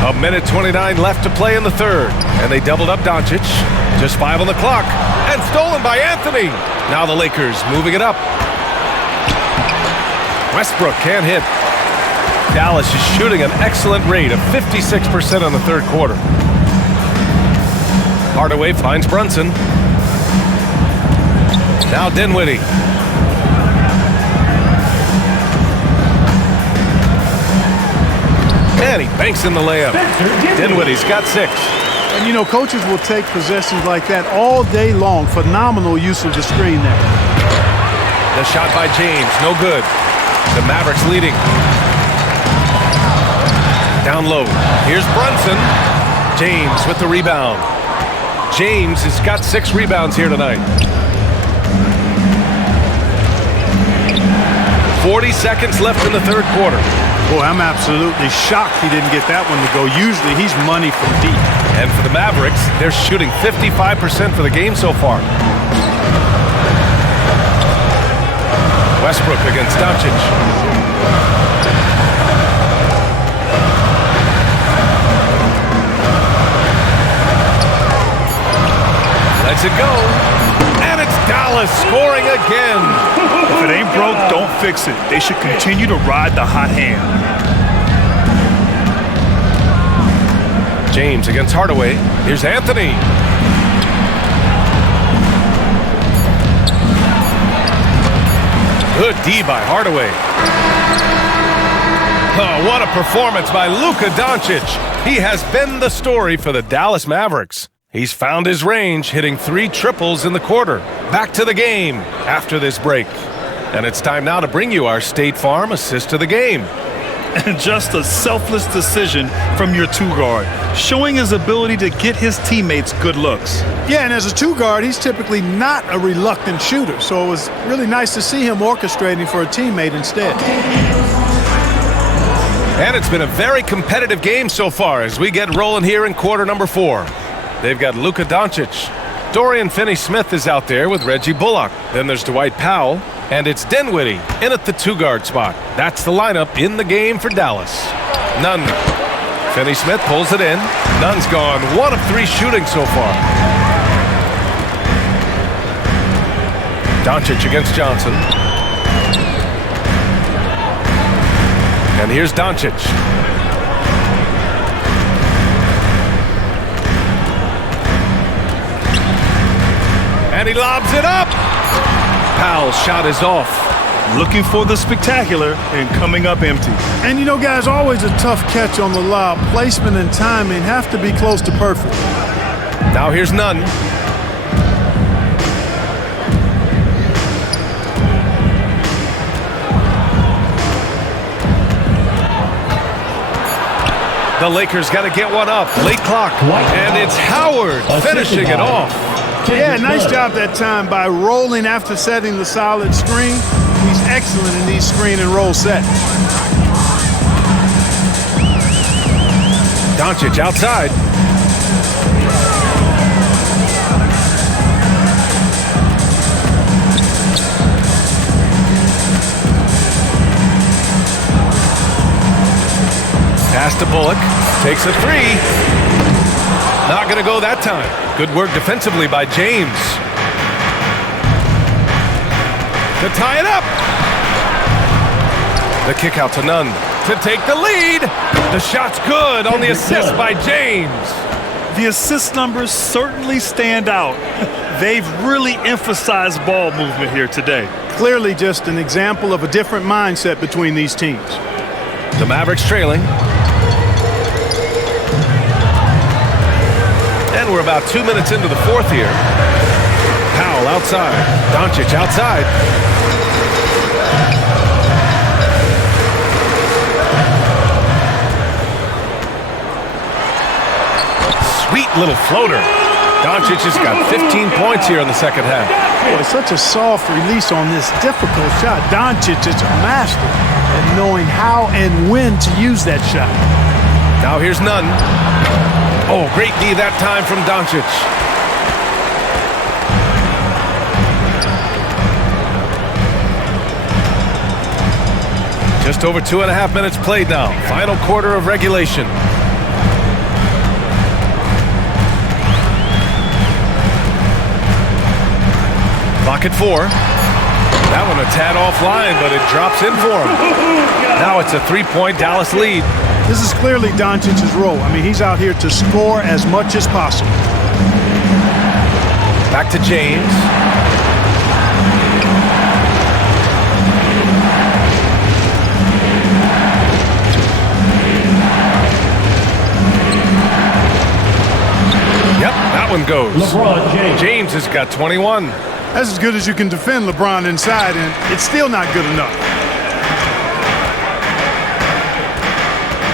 A minute 29 left to play in the third. And they doubled up Doncic. Just 5 on the clock. And stolen by Anthony. Now the Lakers moving it up. Westbrook can't hit. Dallas is shooting an excellent rate of 56% in the third quarter. Hardaway finds Brunson. Now Dinwiddie. And he banks in the layup. Dinwiddie's got 6. And, you know, coaches will take possessions like that all day long. Phenomenal use of the screen there. The shot by James, no good. The Mavericks leading. Down low. Here's Brunson. James with the rebound. James has got 6 rebounds here tonight. 40 seconds left in the third quarter. Boy, I'm absolutely shocked he didn't get that one to go. Usually he's money from deep. And for the Mavericks, they're shooting 55% for the game so far. Westbrook against Doncic. Lets it go. And it's Dallas scoring again. If it ain't broke, don't fix it. They should continue to ride the hot hand. James against Hardaway. Here's Anthony. Good D by Hardaway. Oh, what a performance by Luka Doncic. He has been the story for the Dallas Mavericks. He's found his range, hitting 3 triples in the quarter. Back to the game after this break. And it's time now to bring you our State Farm assist of the game. And just a selfless decision from your 2-guard, showing his ability to get his teammates good looks. Yeah, and as a 2-guard, he's typically not a reluctant shooter, so it was really nice to see him orchestrating for a teammate instead. And it's been a very competitive game so far as we get rolling here in quarter number 4. They've got Luka Doncic. Dorian Finney-Smith is out there with Reggie Bullock. Then there's Dwight Powell. And it's Dinwiddie in at the 2-guard spot. That's the lineup in the game for Dallas. Nunn. Finney-Smith pulls it in. Nunn's gone 1 of 3 shooting so far. Doncic against Johnson. And here's Doncic. And he lobs it up. Powell's shot is off. Looking for the spectacular and coming up empty. And you know, guys, always a tough catch on the lob. Placement and timing have to be close to perfect. Now here's Nunn. The Lakers got to get one up. Late clock. And it's Howard finishing it off. Yeah, nice job that time by rolling after setting the solid screen. He's excellent in these screen and roll sets. Doncic outside. Pass to Bullock. Takes a three. Not going to go that time. Good work defensively by James. To tie it up. The kick out to Nunn to take the lead. The shot's good on the assist by James. The assist numbers certainly stand out. They've really emphasized ball movement here today. Clearly just an example of a different mindset between these teams. The Mavericks trailing. And we're about 2 minutes into the fourth here. Powell outside. Doncic outside. Sweet little floater. Doncic has got 15 points here in the second half. Boy, such a soft release on this difficult shot. Doncic is a master at knowing how and when to use that shot. Now here's Nunn. Oh, great D that time from Doncic. Just over 2.5 minutes played now. Final quarter of regulation. Clock at 4. That one a tad offline, but it drops in for him. Now it's a 3-point Dallas lead. This is clearly Doncic's role. I mean, he's out here to score as much as possible. Back to James. Yep, that one goes. LeBron James. James has got 21. That's as good as you can defend LeBron inside, and it's still not good enough.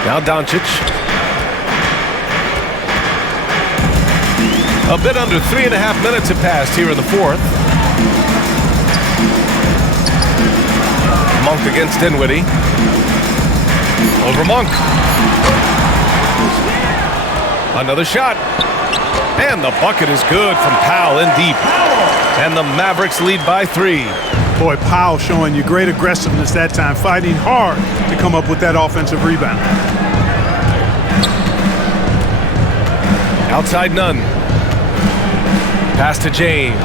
Now Doncic. A bit under 3.5 minutes have passed here in the fourth. Monk against Dinwiddie. Over Monk. Another shot. And the bucket is good from Powell in deep. And the Mavericks lead by 3. Boy, Powell showing you great aggressiveness that time, fighting hard to come up with that offensive rebound. Outside Nunn. Pass to James.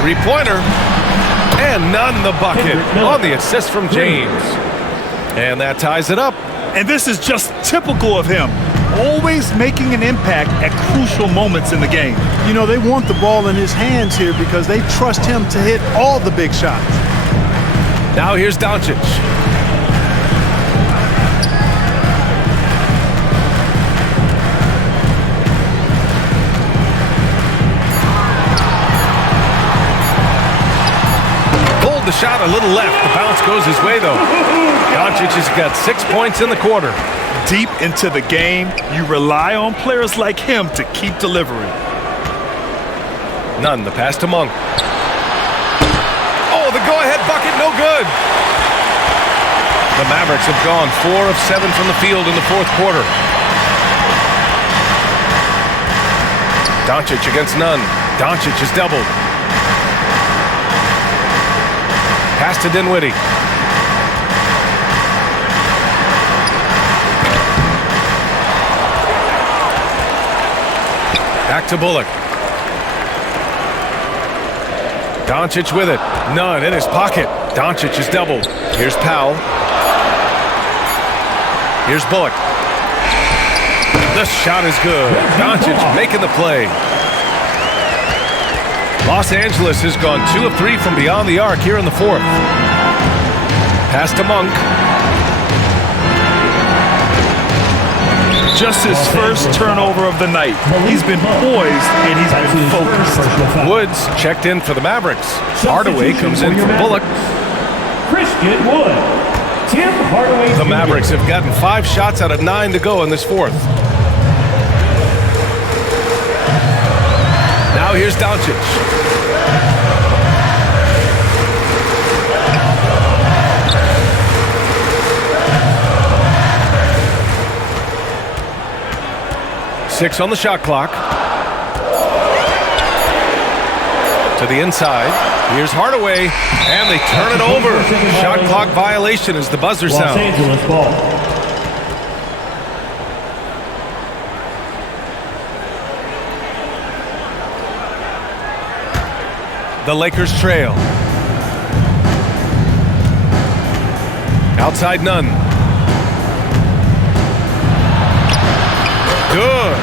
3-pointer. And Nunn the bucket on the assist from James. And that ties it up. And this is just typical of him. Always making an impact at crucial moments in the game. You know, they want the ball in his hands here because they trust him to hit all the big shots. Now here's Doncic. Pulled the shot a little left. The bounce goes his way, though. Doncic has got 6 points in the quarter. Deep into the game, you rely on players like him to keep delivering. Nunn, the pass to Monk. Oh, the go-ahead bucket, no good. The Mavericks have gone 4 of 7 from the field in the fourth quarter. Doncic against Nunn. Doncic is doubled. Pass to Dinwiddie. Back to Bullock. Doncic with it. Nunn in his pocket. Doncic is doubled. Here's Powell. Here's Bullock. The shot is good. Doncic making the play. Los Angeles has gone 2 of 3 from beyond the arc here in the fourth. Pass to Monk. Just his first turnover of the night. He's been poised and he's been focused. Woods checked in for the Mavericks. Hardaway comes in for Bullock. Christian Wood. Tim Hardaway. The Mavericks have gotten 5 shots out of 9 to go in this fourth. Now here's Doncic. Six on the shot clock. To the inside. Here's Hardaway, and they turn it over. Shot clock violation as the buzzer sounds. Los Angeles ball. The Lakers trail. Outside none. Good.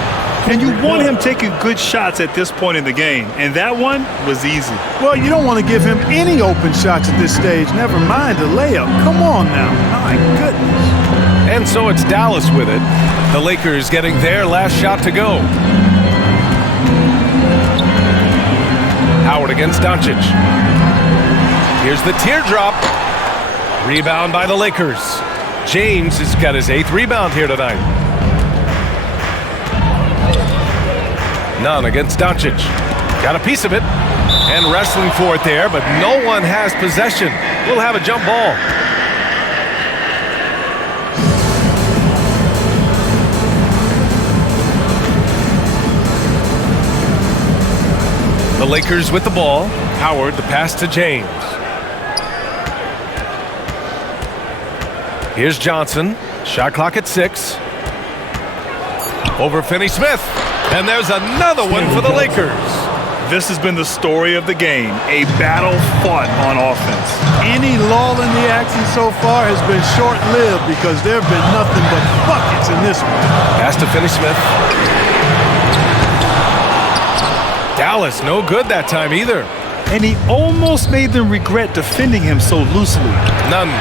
And you want him taking good shots at this point in the game, and that one was easy. Well, you don't want to give him any open shots at this stage, never mind a layup. Come on now. My goodness. And so it's Dallas with it. The Lakers getting their last shot to go. Howard against Doncic. Here's the teardrop. Rebound by the Lakers. James has got his 8th rebound here tonight. None against Doncic. Got a piece of it. And wrestling for it there, but no one has possession. We'll have a jump ball. The Lakers with the ball. Howard, the pass to James. Here's Johnson. Shot clock at 6. Over Finney-Smith. And there's another one for the Lakers. This has been the story of the game, a battle fought on offense. Any lull in the action so far has been short-lived because there have been nothing but buckets in this one. Pass to Finney-Smith. Dallas, no good that time either. And he almost made them regret defending him so loosely. None.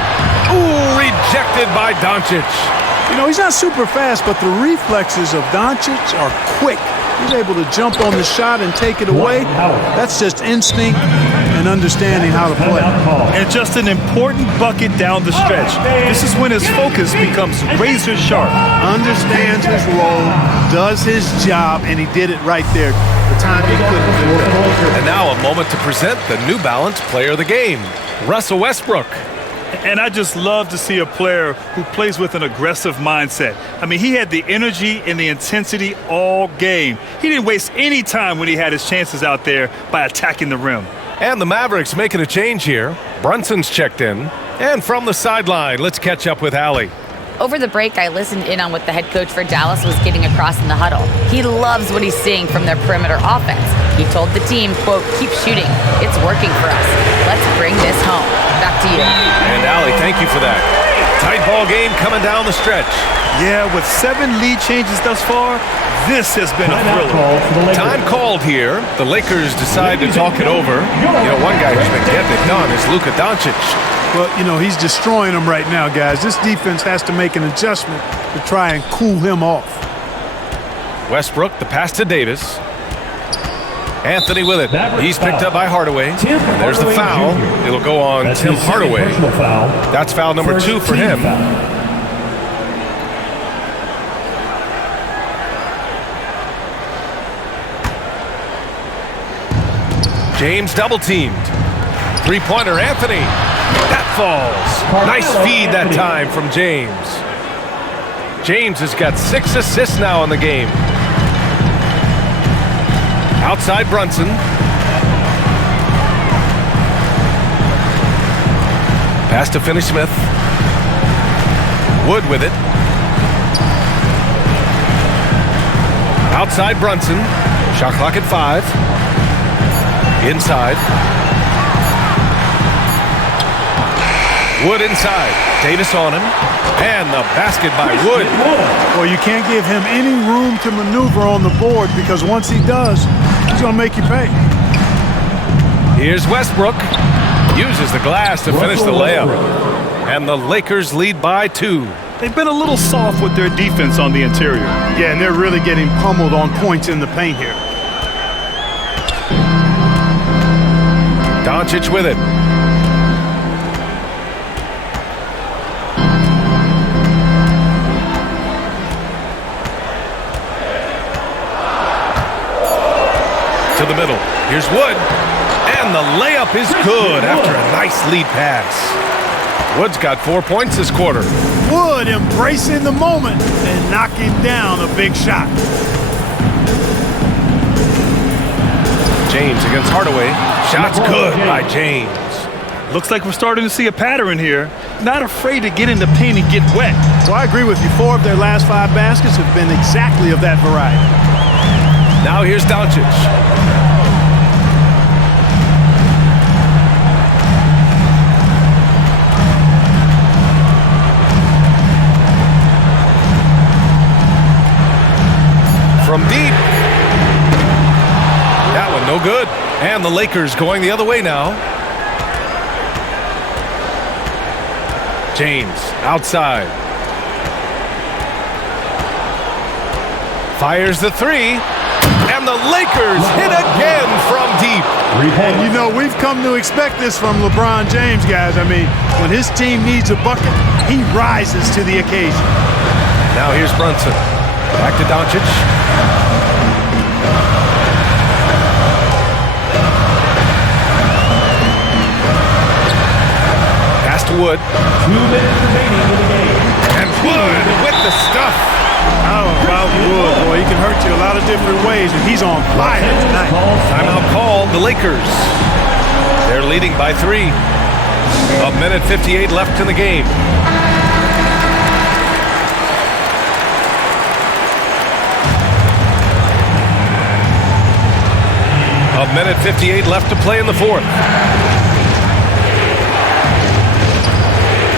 Ooh, rejected by Doncic. You know, he's not super fast, but the reflexes of Doncic are quick. He's able to jump on the shot and take it away. That's just instinct and understanding how to play. And just an important bucket down the stretch. This is when his focus becomes razor sharp. Understands his role, does his job, and he did it right there. The time he couldn't do it. And now a moment to present the New Balance Player of the Game, Russell Westbrook. And I just love to see a player who plays with an aggressive mindset. I mean, he had the energy and the intensity all game. He didn't waste any time when he had his chances out there by attacking the rim. And the Mavericks making a change here. Brunson's checked in. And from the sideline, let's catch up with Allie. Over the break, I listened in on what the head coach for Dallas was getting across in the huddle. He loves what he's seeing from their perimeter offense. He told the team, quote, keep shooting. It's working for us. Let's bring this home. Back to you. And Allie, thank you for that. Tight ball game coming down the stretch. Yeah, with 7 lead changes thus far, this has been a thriller. Time called here. The Lakers decide to talk it over. You know, one guy who's been getting it done is Luka Doncic. Well, you know, he's destroying them right now, guys. This defense has to make an adjustment to try and cool him off. Westbrook, the pass to Davis. Anthony with it. He's picked up by Hardaway. There's the foul. It'll go on Tim Hardaway. That's foul number 2 for him. James double teamed. Three-pointer, Anthony. That falls. Nice feed that time from James. James has got 6 assists now in the game. Outside Brunson. Pass to Finney-Smith. Wood with it. Outside Brunson. Shot clock at 5. Inside. Wood inside. Davis on him. And the basket by Wood. Well, you can't give him any room to maneuver on the board because once he does, he's going to make you pay. Here's Westbrook. Uses the glass to finish the layup. And the Lakers lead by 2. They've been a little soft with their defense on the interior. Yeah, and they're really getting pummeled on points in the paint here. Doncic with it. To the middle. Here's Wood. And the layup is good after a nice lead pass. Wood's got 4 points this quarter. Wood embracing the moment and knocking down a big shot. James against Hardaway. Shot's good by James. Looks like we're starting to see a pattern here. Not afraid to get in the paint and get wet. Well, I agree with you. 4 of their last 5 baskets have been exactly of that variety. Now here's Doncic. From deep. That one no good. And the Lakers going the other way now. James outside. Fires the 3. And the Lakers hit again from deep. And you know, we've come to expect this from LeBron James, guys. I mean, when his team needs a bucket, he rises to the occasion. Now here's Brunson. Back to Doncic. Pass to Wood. 2 minutes remaining in the game. And Wood with the stuff. How about Wood? Boy, he can hurt you a lot of different ways, and he's on fire tonight. Timeout called. The Lakers. They're leading by 3. A minute 58 left in the game. A minute 58 left to play in the 4th.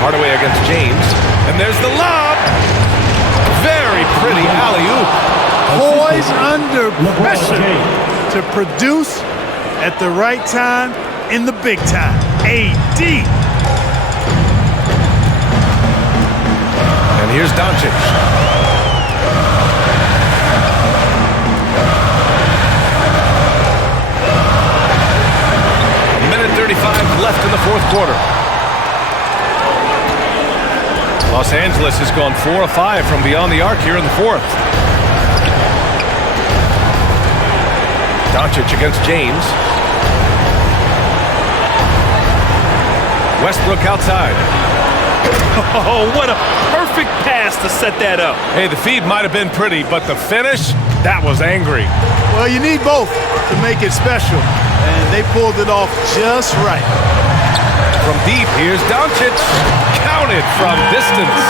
Hardaway against James. And there's the lob. Very pretty alley-oop. Poised under pressure to produce at the right time in the big time. AD. And here's Doncic. A minute 35 left in the 4th quarter. Los Angeles has gone 4 of 5 from beyond the arc here in the 4th. Doncic against James. Westbrook outside. Oh, what a perfect pass to set that up. Hey, the feed might have been pretty, but the finish, that was angry. Well, you need both to make it special, and they pulled it off just right. From deep, here's Doncic. Counted from distance.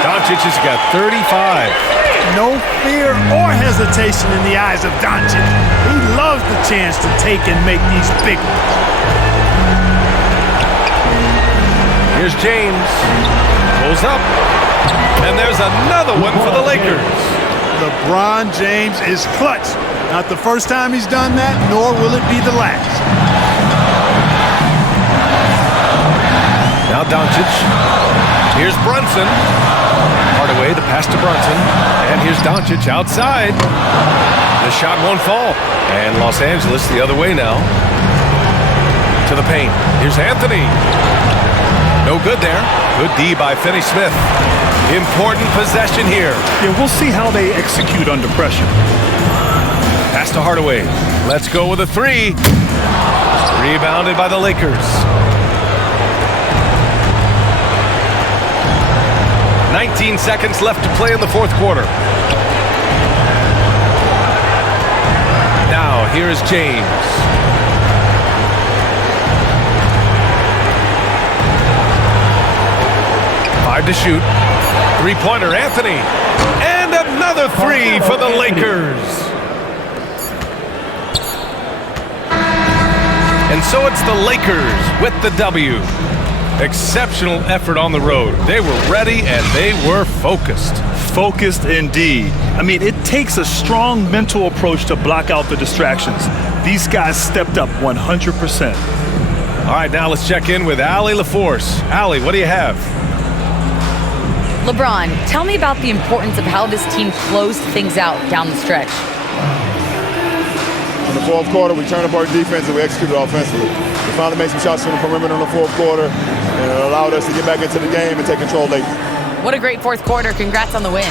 Doncic has got 35. No fear or hesitation in the eyes of Doncic. He loves the chance to take and make these big ones. Here's James. Pulls up. And there's another one for the Lakers. LeBron James is clutch. Not the first time he's done that, nor will it be the last. Now Doncic. Here's Brunson. Hardaway, the pass to Brunson. And here's Doncic outside. The shot won't fall. And Los Angeles the other way now. To the paint. Here's Anthony. No good there. Good D by Finney-Smith. Important possession here. Yeah, we'll see how they execute under pressure. Pass to Hardaway. Let's go with a 3. Rebounded by the Lakers. 19 seconds left to play in the 4th quarter. Now, here is James. Five to shoot. 3-pointer, Anthony. And another 3 for the Lakers. And so it's the Lakers with the W. Exceptional effort on the road. They were ready and they were focused. Focused indeed. I mean, it takes a strong mental approach to block out the distractions. These guys stepped up 100%. All right, now let's check in with Allie LaForce. Allie, what do you have? LeBron, tell me about the importance of how this team closed things out down the stretch. In the 4th quarter, we turned up our defense and we executed offensively. We finally made some shots from the perimeter in the 4th quarter, and it allowed us to get back into the game and take control late. What a great 4th quarter. Congrats on the win.